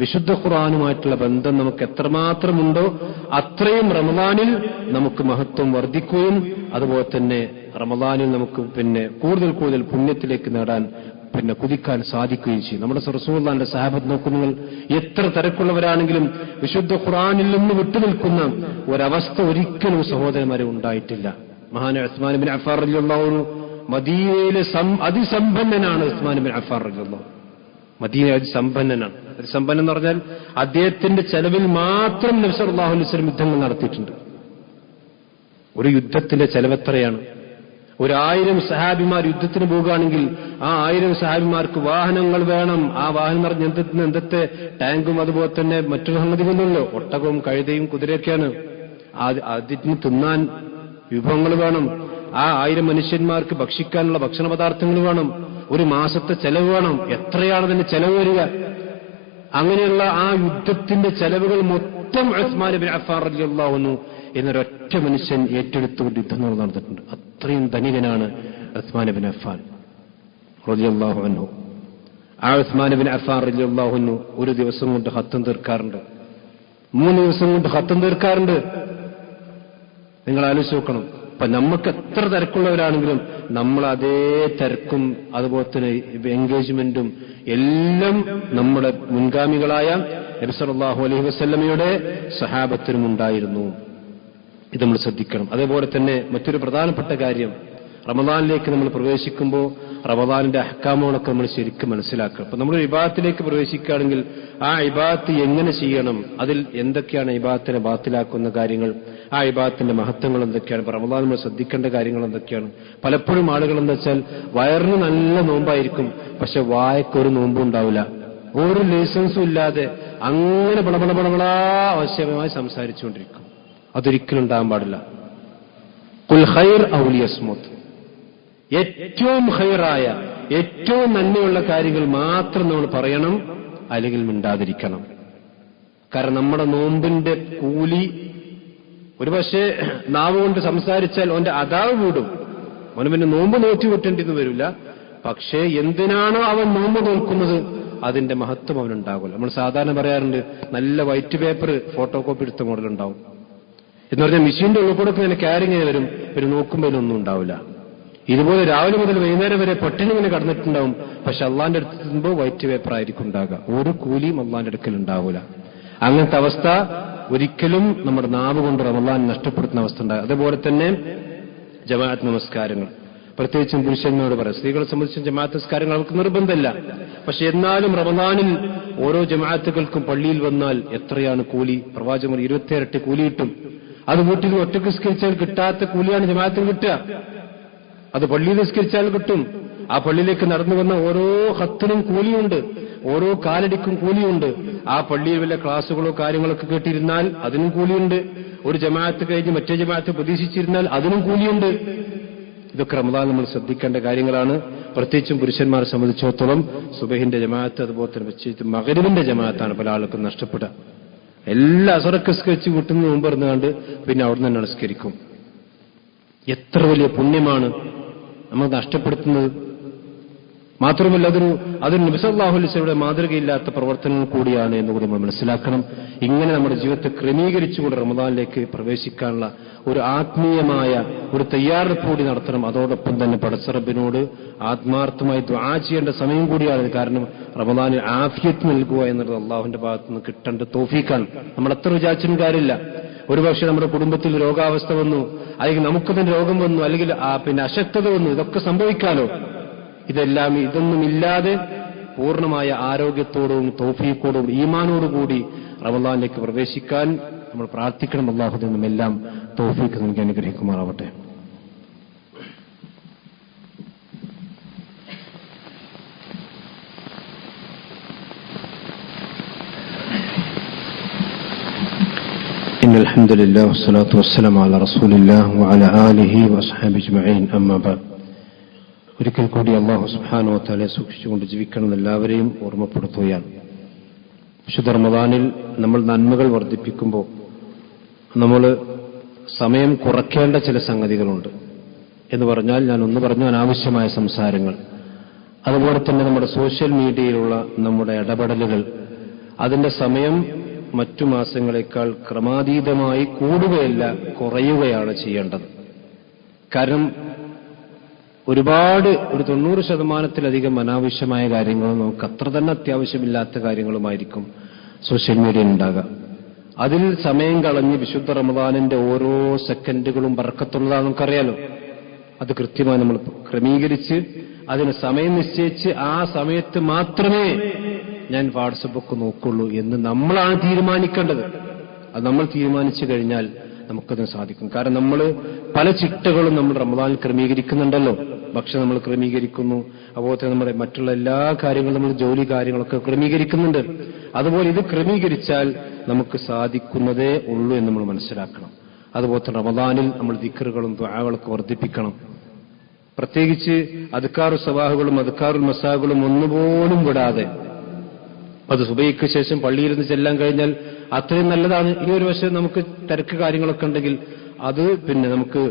വിശുദ്ധ ഖുർആനുമായിട്ടുള്ള ബന്ധം നമുക്ക് എത്രമാത്രമുണ്ടോ അത്രയും റമദാനിൽ നമുക്ക് മഹത്വം വർദ്ധിക്കുകയും അതുപോലെ തന്നെ റമദാനിൽ നമുക്ക് കൂടുതൽ കൂടുതൽ പുണ്യത്തിലേക്ക് നേടാൻ കുതിക്കാൻ സാധിക്കുകയും ചെയ്യും. നമ്മുടെ റസൂലുള്ളാഹിന്റെ സഹാബത്ത് നോക്കൂ, നിങ്ങൾ എത്ര തിരക്കുള്ളവരാണെങ്കിലും വിശുദ്ധ ഖുർആനിൽ നിന്ന് വിട്ടുനിൽക്കുന്ന ഒരവസ്ഥ ഒരിക്കലും സഹോദരന്മാരെ ഉണ്ടായിട്ടില്ല. മഹാനായ ഉസ്മാൻ ഇബ്നു അഫ്ഫാൻ റളിയല്ലാഹു അൻഹു മദീനയിലെ അതിസമ്പന്നനാണ്. ഉസ്മാൻ ഇബ്നു അഫ്ഫാൻ റളിയല്ലാഹു മദീന അതിസമ്പന്നനാണ്. അതിസമ്പന്നം എന്ന് പറഞ്ഞാൽ അദ്ദേഹത്തിന്റെ ചെലവിൽ മാത്രം നബി സല്ലല്ലാഹു അലൈഹി വസല്ലം യുദ്ധങ്ങൾ നടത്തിയിട്ടുണ്ട്. ഒരു യുദ്ധത്തിന്റെ ചെലവ് എത്രയാണ്? 1000 സഹാബിമാർ യുദ്ധത്തിന് പോകുകയാണെങ്കിൽ ആ 1000 സഹാബിമാർക്ക് വാഹനങ്ങൾ വേണം. ആ വാഹനം പറഞ്ഞ എന്തത്തെ ടാങ്കും അതുപോലെ തന്നെ മറ്റൊരു സംഗതികളൊന്നുമല്ലോ, ഒട്ടകവും കഴുതയും കുതിരയൊക്കെയാണ്. അതിന് തിന്നാൻ വിഭവങ്ങൾ വേണം. ആ 1000 മനുഷ്യന്മാർക്ക് ഭക്ഷിക്കാനുള്ള ഭക്ഷണ പദാർത്ഥങ്ങൾ വേണം. ഒരു മാസത്തെ ചെലവ് വേണം. എത്രയാണ് അതിന്റെ ചെലവ് വരിക? അങ്ങനെയുള്ള ആ യുദ്ധത്തിന്റെ ചെലവുകൾ മൊത്തം ഉസ്മാൻ ഇബ്നു അഫ്ഫാൻ റളിയല്ലാഹു അൻഹു എന്നൊരൊറ്റ മനുഷ്യൻ ഏറ്റെടുത്തുകൊണ്ട് യുദ്ധങ്ങൾ നടന്നിട്ടുണ്ട്. അത്രയും ധനികനാണ് ഉസ്മാൻ ഇബ്നു അഫ്ഫാൻ റളിയല്ലാഹു അൻഹു. ആ ഉസ്മാൻ ഇബ്നു അഫ്ഫാൻ റളിയല്ലാഹു അൻഹു ഒരു ദിവസം കൊണ്ട് ഖത്തം തീർക്കാറുണ്ട്, 3 ദിവസം കൊണ്ട് ഖത്തം തീർക്കാറുണ്ട്. നിങ്ങൾ ആലോചിച്ച് നോക്കണം. അപ്പൊ നമുക്ക് എത്ര തിരക്കുള്ളവരാണെങ്കിലും നമ്മൾ അതേ തിരക്കും അതുപോലെ തന്നെ എൻഗേജ്മെന്റും എല്ലാം നമ്മുടെ മുൻഗാമികളായ നബി സല്ലല്ലാഹു അലൈഹി വസല്ലമയുടെ സഹാബത്തിനും ഉണ്ടായിരുന്നു. ഇത് നമ്മൾ ശ്രദ്ധിക്കണം. അതേപോലെ തന്നെ മറ്റൊരു പ്രധാനപ്പെട്ട കാര്യം, റമദാനിലേക്ക് നമ്മൾ പ്രവേശിക്കുമ്പോൾ റമദാനിന്റെ അഹ്കാമുകളൊക്കെ നമ്മൾ ശരിക്കും മനസ്സിലാക്കണം. അപ്പൊ നമ്മൾ ഇബാദത്തിലേക്ക് പ്രവേശിക്കുകയാണെങ്കിൽ ആ ഇബാദത്ത് എങ്ങനെ ചെയ്യണം, അതിൽ എന്തൊക്കെയാണ് ഇബാദത്തിനെ ബാത്തിലാക്കുന്ന കാര്യങ്ങൾ, ആ ഇബാദത്തിന്റെ മഹത്വങ്ങൾ എന്തൊക്കെയാണ്, ഇപ്പൊ റമദാൻ നമ്മൾ ശ്രദ്ധിക്കേണ്ട കാര്യങ്ങൾ എന്തൊക്കെയാണ്. പലപ്പോഴും ആളുകൾ എന്താ വെച്ചാൽ വയറിന് നല്ല നോമ്പായിരിക്കും, പക്ഷെ വായക്കൊരു നോമ്പും ഉണ്ടാവില്ല. ഒരു ലൈസൻസും ഇല്ലാതെ അങ്ങനെ ബളബളബളബളാ ആവശ്യമായി സംസാരിച്ചുകൊണ്ടിരിക്കും. അതൊരിക്കലും ഉണ്ടാകാൻ പാടില്ല. ഖുൽ ഖൈർ ഔ ലിയസ്മുത്, ഏറ്റവും ഖൈറായ ഏറ്റവും നന്മയുള്ള കാര്യങ്ങൾ മാത്രം നമ്മൾ പറയണം, അല്ലെങ്കിൽ മിണ്ടാതിരിക്കണം. കാരണം നമ്മുടെ നോമ്പിന്റെ കൂലി ഒരുപക്ഷെ നാവ് കൊണ്ട് സംസാരിച്ചാൽ അവന്റെ അതാവ് കൂടും, അവന് പിന്നെ നോമ്പ് നോറ്റി വിട്ടേണ്ടിന്ന് വരില്ല. പക്ഷേ എന്തിനാണോ അവൻ നോമ്പ് നോക്കുന്നത് അതിന്റെ മഹത്വം അവനുണ്ടാകില്ല. നമ്മൾ സാധാരണ പറയാറുണ്ട്, നല്ല വൈറ്റ് പേപ്പർ ഫോട്ടോ കോപ്പി എടുത്ത മോഡലുണ്ടാവും എന്ന് പറഞ്ഞാൽ മെഷീന്റെ ഉള്ളിൽ കൂടെ ഇങ്ങനെ ക്യാരിങ് വരും, പിന്നെ നോക്കുമ്പോൾ ഇതിനൊന്നും ഉണ്ടാവില്ല. ഇതുപോലെ രാവിലെ മുതൽ വൈകുന്നേരം വരെ പട്ടിണി ഇങ്ങനെ കടന്നിട്ടുണ്ടാവും, പക്ഷെ അള്ളാന്റെ അടുത്ത് എത്തുമ്പോൾ വൈറ്റ് പേപ്പർ ആയിരിക്കും ഉണ്ടാകുക. ഒരു കൂലിയും അള്ളാന്റെ അടുക്കൽ ഉണ്ടാവില്ല. അങ്ങനത്തെ അവസ്ഥ ഒരിക്കലും നമ്മുടെ നാവ് കൊണ്ട് റമദാൻ നഷ്ടപ്പെടുത്തുന്ന അവസ്ഥ ഉണ്ടാകും. അതേപോലെ തന്നെ ജമാഅത്ത് നമസ്കാരങ്ങൾ, പ്രത്യേകിച്ചും പുരുഷന്മാരോട് പറയാം, സ്ത്രീകളെ സംബന്ധിച്ചും ജമാഅത്ത് നമസ്കാരങ്ങൾ അവർക്ക് നിർബന്ധമല്ല. പക്ഷെ എന്നാലും റമദാനിൽ ഓരോ ജമാഅത്തുകൾക്കും പള്ളിയിൽ വന്നാൽ എത്രയാണ് കൂലി? പ്രവാചകൻ 27 ഇരട്ടി കൂലി കിട്ടും. അത് വീട്ടിൽ ഒറ്റക്ക് നിസ്കരിച്ചാൽ കിട്ടാത്ത കൂലിയാണ് ജമാഅത്തിന് കിട്ടുക. അത് പള്ളിയിൽ നിസ്കരിച്ചാൽ കിട്ടും. ആ പള്ളിയിലേക്ക് നടന്നു വന്ന ഓരോ ഖത്തിനും കൂലിയുണ്ട്, ഓരോ കാലടിക്കും കൂലിയുണ്ട്. ആ പള്ളിയിൽ വല്ല ക്ലാസുകളോ കാര്യങ്ങളൊക്കെ കേട്ടിരുന്നാൽ അതിനും കൂലിയുണ്ട്. ഒരു ജമാഅത്ത് കഴിഞ്ഞ് മറ്റേ ജമാഅത്ത് പ്രതീക്ഷിച്ചിരുന്നാൽ അതിനും കൂലിയുണ്ട്. ഇതൊക്കെ റമദാൻ നമ്മൾ ശ്രദ്ധിക്കേണ്ട കാര്യങ്ങളാണ്. പ്രത്യേകിച്ചും പുരുഷന്മാരെ സംബന്ധിച്ചിടത്തോളം സുബഹിന്റെ ജമാഅത്ത്, അതുപോലെ തന്നെ പ്രത്യേകിച്ച് മഗ്‌രിബിന്റെ ജമാഅത്താണ് പല ആൾക്കും നഷ്ടപ്പെടുക. എല്ലാ അസറൊക്കെ നിസ്കരിച്ച് വീട്ടിൽ നിന്ന് മുമ്പ് ഇറന്നുകൊണ്ട് പിന്നെ അവിടെ നിന്ന് നിസ്കരിക്കും. എത്ര വലിയ പുണ്യമാണ് നമ്മൾ നഷ്ടപ്പെടുത്തുന്നത്. മാത്രമല്ല അതൊരു നബി സല്ലല്ലാഹു അലൈഹി വസല്ലമയുടെ മാതൃകയില്ലാത്ത പ്രവർത്തനങ്ങൾ കൂടിയാണ് എന്നുകൂടി നമ്മൾ മനസ്സിലാക്കണം. ഇങ്ങനെ നമ്മുടെ ജീവിതത്തെ ക്രമീകരിച്ചുകൊണ്ട് റമദാനിലേക്ക് പ്രവേശിക്കാനുള്ള ഒരു ആത്മീയമായ ഒരു തയ്യാറെടുപ്പ് കൂടി നടത്തണം. അതോടൊപ്പം തന്നെ പടച്ച റബ്ബിനോട് ആത്മാർത്ഥമായി ദുആ ചെയ്യേണ്ട സമയം കൂടിയാണ്. കാരണം റമദാനിൽ ആഫിയത്ത് നൽകുക എന്നുള്ളത് അള്ളാഹുവിന്റെ ഭാഗത്ത് നിന്ന് കിട്ടേണ്ട തൗഫീഖാണ്. നമ്മൾ എത്ര വിചാരിച്ചിട്ടും കാര്യമില്ല. ഒരുപക്ഷെ നമ്മുടെ കുടുംബത്തിൽ രോഗാവസ്ഥ വന്നു, അല്ലെങ്കിൽ നമുക്ക് തന്നെ രോഗം വന്നു, അല്ലെങ്കിൽ അശക്തത വന്നു, ഇതൊക്കെ സംഭവിക്കാലോ. ഇതൊന്നുമില്ലാതെ പൂർണ്ണമായ ആരോഗ്യത്തോടും തൗഫീഖോടും ഈമാനോടുകൂടി റമദാനിലേക്ക് പ്രവേശിക്കാൻ നമ്മൾ പ്രാർത്ഥിക്കണം. അല്ലാഹു നിന്നും എല്ലാം തൗഫീഖ് നൽകി അനുഗ്രഹിക്കുമാറാവട്ടെ. إن الحمد لله والصلاة والسلام على رسول الله وعلى آله وأصحابه أجمعين أما بعد. ഒരിക്കൽ കൂടി അല്ലാഹു സുബ്ഹാനഹു വ തആലയെ സൂക്ഷിച്ചുകൊണ്ട് ജീവിക്കണം എല്ലാവരെയും ഓർമ്മപ്പെടുത്തുകയാണ്. വിശുദ്ധ റമദാനിൽ നമ്മൾ നന്മകൾ വർദ്ധിപ്പിക്കുമ്പോൾ നമ്മൾ സമയം കുറയ്ക്കേണ്ട ചില സംഗതികളുണ്ട്. എന്ന് പറഞ്ഞാൽ ഞാൻ ഒന്ന് പറഞ്ഞു, അനാവശ്യമായ സംസാരങ്ങൾ, അതുപോലെ തന്നെ നമ്മുടെ സോഷ്യൽ മീഡിയയിലുള്ള നമ്മുടെ ഇടപെടലുകൾ, അതിന്റെ സമയം മറ്റു മാസങ്ങളെക്കാൾ ക്രമാതീതമായി കൂടുകയല്ല കുറയുകയാണ് ചെയ്യേണ്ടത്. കാരണം ഒരുപാട് ഒരു 90% അനാവശ്യമായ കാര്യങ്ങളും നമുക്ക് അത്ര തന്നെ അത്യാവശ്യമില്ലാത്ത കാര്യങ്ങളുമായിരിക്കും സോഷ്യൽ മീഡിയയിൽ ഉണ്ടാകുക. അതിൽ സമയം കളഞ്ഞ് വിശുദ്ധ റമദാനിന്റെ ഓരോ സെക്കൻഡുകളും ബർക്കത്തുള്ളതാണെന്ന് നമുക്കറിയാലോ. അത് കൃത്യമായി നമ്മൾ ക്രമീകരിച്ച് അതിന് സമയം നിശ്ചയിച്ച് ആ സമയത്ത് മാത്രമേ ഞാൻ വാട്സപ്പൊക്കെ നോക്കുള്ളൂ എന്ന് നമ്മളാണ് തീരുമാനിക്കേണ്ടത്. അത് നമ്മൾ തീരുമാനിച്ചു കഴിഞ്ഞാൽ നമുക്കതിന് സാധിക്കും. കാരണം നമ്മൾ പല ചിട്ടകളും നമ്മൾ റമദാനിൽ ക്രമീകരിക്കുന്നുണ്ടല്ലോ. ഭക്ഷണം നമ്മൾ ക്രമീകരിക്കുന്നു, അതുപോലെ തന്നെ നമ്മുടെ മറ്റുള്ള എല്ലാ കാര്യങ്ങളും, നമ്മൾ ജോലി കാര്യങ്ങളൊക്കെ ക്രമീകരിക്കുന്നുണ്ട്. അതുപോലെ ഇത് ക്രമീകരിച്ചാൽ നമുക്ക് സാധിക്കുന്നതേ ഉള്ളൂ എന്ന് നമ്മൾ മനസ്സിലാക്കണം. അതുപോലെ തന്നെ റമദാനിൽ നമ്മൾ ദിക്റുകളും ദുആകളൊക്കെ വർദ്ധിപ്പിക്കണം. പ്രത്യേകിച്ച് അദ്കാറു സബാഹുകളും അദ്കാറുൽ മസാകളും ഒന്നുപോലും വിടാതെ, അത് സുബഹിക്ക് ശേഷം പള്ളിയിൽ നിന്ന് ചെല്ലാൻ കഴിഞ്ഞാൽ അത്രയും നല്ലതാണ്. ഇനി ഒരു വശം നമുക്ക് തിരക്ക് കാര്യങ്ങളൊക്കെ ഉണ്ടെങ്കിൽ അത് നമുക്ക്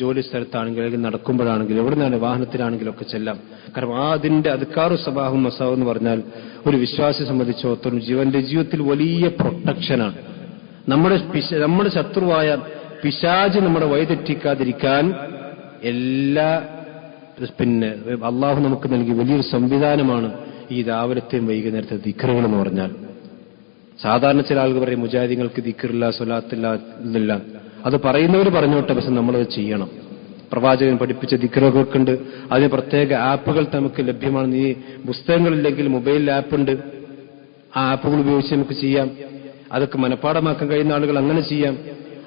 ജോലി സ്ഥലത്താണെങ്കിൽ അല്ലെങ്കിൽ നടക്കുമ്പോഴാണെങ്കിലും എവിടെ നിന്നാണ് വാഹനത്തിലാണെങ്കിലും ഒക്കെ ചെല്ലാം. കാരണം അതിന്റെ അദ്കാറു സബാഹും മസാവും എന്ന് പറഞ്ഞാൽ ഒരു വിശ്വാസിയെ സംബന്ധിച്ചിടത്തോളം ജീവിതത്തിൽ വലിയ പ്രൊട്ടക്ഷനാണ്. നമ്മുടെ ശത്രുവായ പിശാച് നമ്മുടെ വഴിതെറ്റിക്കാതിരിക്കാൻ എല്ലാ അള്ളാഹു നമുക്ക് നൽകിയ വലിയൊരു സംവിധാനമാണ് ഈ രാവിലത്തെയും വൈകുന്നേരത്തെ ദിക്റുകൾ എന്ന് പറഞ്ഞാൽ. സാധാരണ ചില ആളുകൾ പറയും മുജാഹിദീങ്ങൾക്ക് ദിക്റില്ല, സ്വലാത്തില്ല. അത് പറയുന്നവർ പറഞ്ഞോട്ടെ, പക്ഷെ നമ്മളത് ചെയ്യണം. പ്രവാചകൻ പഠിപ്പിച്ച ദിക്റുകളൊക്കെ ഉണ്ട്. അതിന് പ്രത്യേക ആപ്പുകൾ നമുക്ക് ലഭ്യമാണ്. ഈ പുസ്തകങ്ങളില്ലെങ്കിൽ മൊബൈൽ ആപ്പുണ്ട്. ആ ആപ്പുകൾ ഉപയോഗിച്ച് നമുക്ക് ചെയ്യാം. അതൊക്കെ മനഃപ്പാടമാക്കാൻ കഴിയുന്ന ആളുകൾ അങ്ങനെ ചെയ്യാം.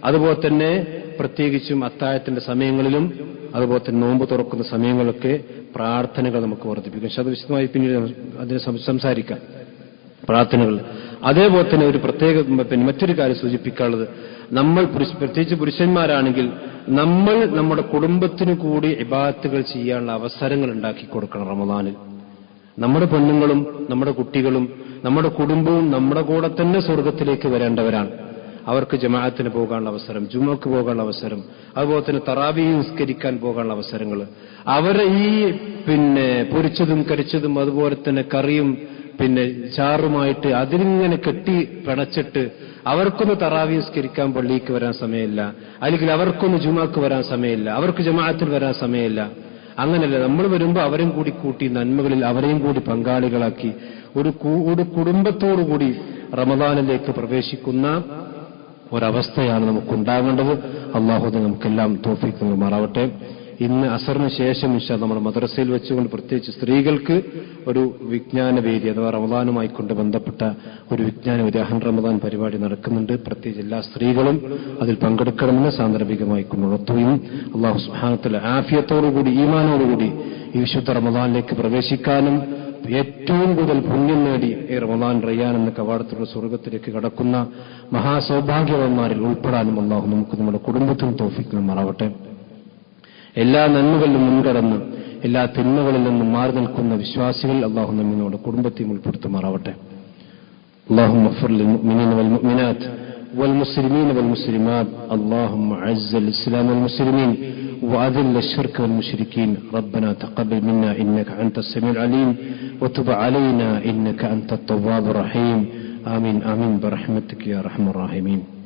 അതുപോലെ തന്നെ പ്രത്യേകിച്ചും അത്താഴത്തിന്റെ സമയങ്ങളിലും അതുപോലെ തന്നെ നോമ്പ് തുറക്കുന്ന സമയങ്ങളൊക്കെ പ്രാർത്ഥനകൾ നമുക്ക് വർദ്ധിപ്പിക്കാം. പക്ഷെ അത് വിശദമായി പിന്നീട് അതിനെ സംസാരിക്കാം. പ്രാർത്ഥനകൾ അതേപോലെ തന്നെ ഒരു പ്രത്യേക മറ്റൊരു കാര്യം സൂചിപ്പിക്കാനുള്ളത്, നമ്മൾ പ്രത്യേകിച്ച് പുരുഷന്മാരാണെങ്കിൽ നമ്മൾ നമ്മുടെ കുടുംബത്തിനു കൂടി ഇബാദത്തുകൾ ചെയ്യാനുള്ള അവസരങ്ങൾ ഉണ്ടാക്കി കൊടുക്കണം. റമദാനിൽ നമ്മുടെ പെണ്ണുങ്ങളും നമ്മുടെ കുട്ടികളും നമ്മുടെ കുടുംബവും നമ്മുടെ കൂടെ തന്നെ സ്വർഗത്തിലേക്ക് വരേണ്ടവരാണ്. അവർക്ക് ജമാഅത്തിന് പോകാനുള്ള അവസരം, ജുമുഅക്ക് പോകാനുള്ള അവസരം, അതുപോലെ തന്നെ തറാവീഹ് നിസ്കരിക്കാൻ പോകാനുള്ള അവസരങ്ങൾ, അവരെ ഈ പൊരിച്ചതും കരിച്ചതും അതുപോലെ തന്നെ കറിയും ചാറുമായിട്ട് അതിലിങ്ങനെ കെട്ടി പിണച്ചിട്ട് അവർക്കൊന്ന് തറാവീഹ് നിസ്കരിക്കാൻ പള്ളിക്ക് വരാൻ സമയമില്ല, അല്ലെങ്കിൽ അവർക്കൊന്ന് ജുമുഅക്ക് വരാൻ സമയമില്ല, അവർക്ക് ജമാഅത്തിൽ വരാൻ സമയമില്ല. അങ്ങനെയല്ല, നമ്മൾ വരുമ്പോൾ അവരെയും കൂടി കൂട്ടി നന്മകളിൽ അവരെയും കൂടി പങ്കാളികളാക്കി ഒരു കുടുംബത്തോടുകൂടി റമദാനിലേക്ക് പ്രവേശിക്കുന്ന ഒരവസ്ഥയാണ് നമുക്കുണ്ടാകേണ്ടത്. അല്ലാഹു നമുക്കെല്ലാം തൗഫീഖ് നൽകുമാറാവട്ടെ. ഇന്ന് അസറിന് ശേഷം ഇൻഷാ നമ്മുടെ മദ്രസയിൽ വെച്ചുകൊണ്ട് പ്രത്യേകിച്ച് സ്ത്രീകൾക്ക് ഒരു വിജ്ഞാനവേദി അഥവാ റമദാനുമായിക്കൊണ്ട് ബന്ധപ്പെട്ട ഒരു വിജ്ഞാനവേദി റമദാൻ പരിപാടി നടക്കുന്നുണ്ട്. പ്രത്യേകിച്ച് എല്ലാ സ്ത്രീകളും അതിൽ പങ്കെടുക്കണമെന്ന് സാന്ദർഭികമായിക്കൊണ്ട് ഉണർത്തുകയും അല്ലാഹു സുബ്ഹാനഹു വ തആല ആഫിയത്തോടുകൂടി ഈമാനോടുകൂടി ഈ വിശുദ്ധ റമദാനിലേക്ക് പ്രവേശിക്കാനും ഏറ്റവും കൂടുതൽ പുണ്യം നേടി ഈ റമദാൻ റയ്യാൻ എന്ന കവാടത്തിലുള്ള സ്വർഗത്തിലേക്ക് കടക്കുന്ന മഹാസൗഭാഗ്യവന്മാരിൽ ഉൾപ്പെടാനും അല്ലാഹു നമുക്ക് നമ്മുടെ കുടുംബത്തിനും തൗഫീഖ് നൽകുമാറാവട്ടെ. എല്ലാ നന്മകളിലും മുൻകടന്ന് എല്ലാ തിന്മകളിൽ നിന്നും മാറി നിൽക്കുന്ന വിശ്വാസികൾ അല്ലാഹു നമ്മിനോട് കുടുംബത്തെയും ഉൾപ്പെടുത്തുമാറാവട്ടെ. اللهم اغفر للمؤمنين والمؤمنات والمسلمين والمسلمات. اللهم أعز الإسلام والمسلمين وأذل الشرك والمشركين. ربنا تقبل منا إنك أنت السميع العليم وتب علينا إنك أنت التواب الرحيم. آمين آمين برحمتك يا أرحم الراحمين.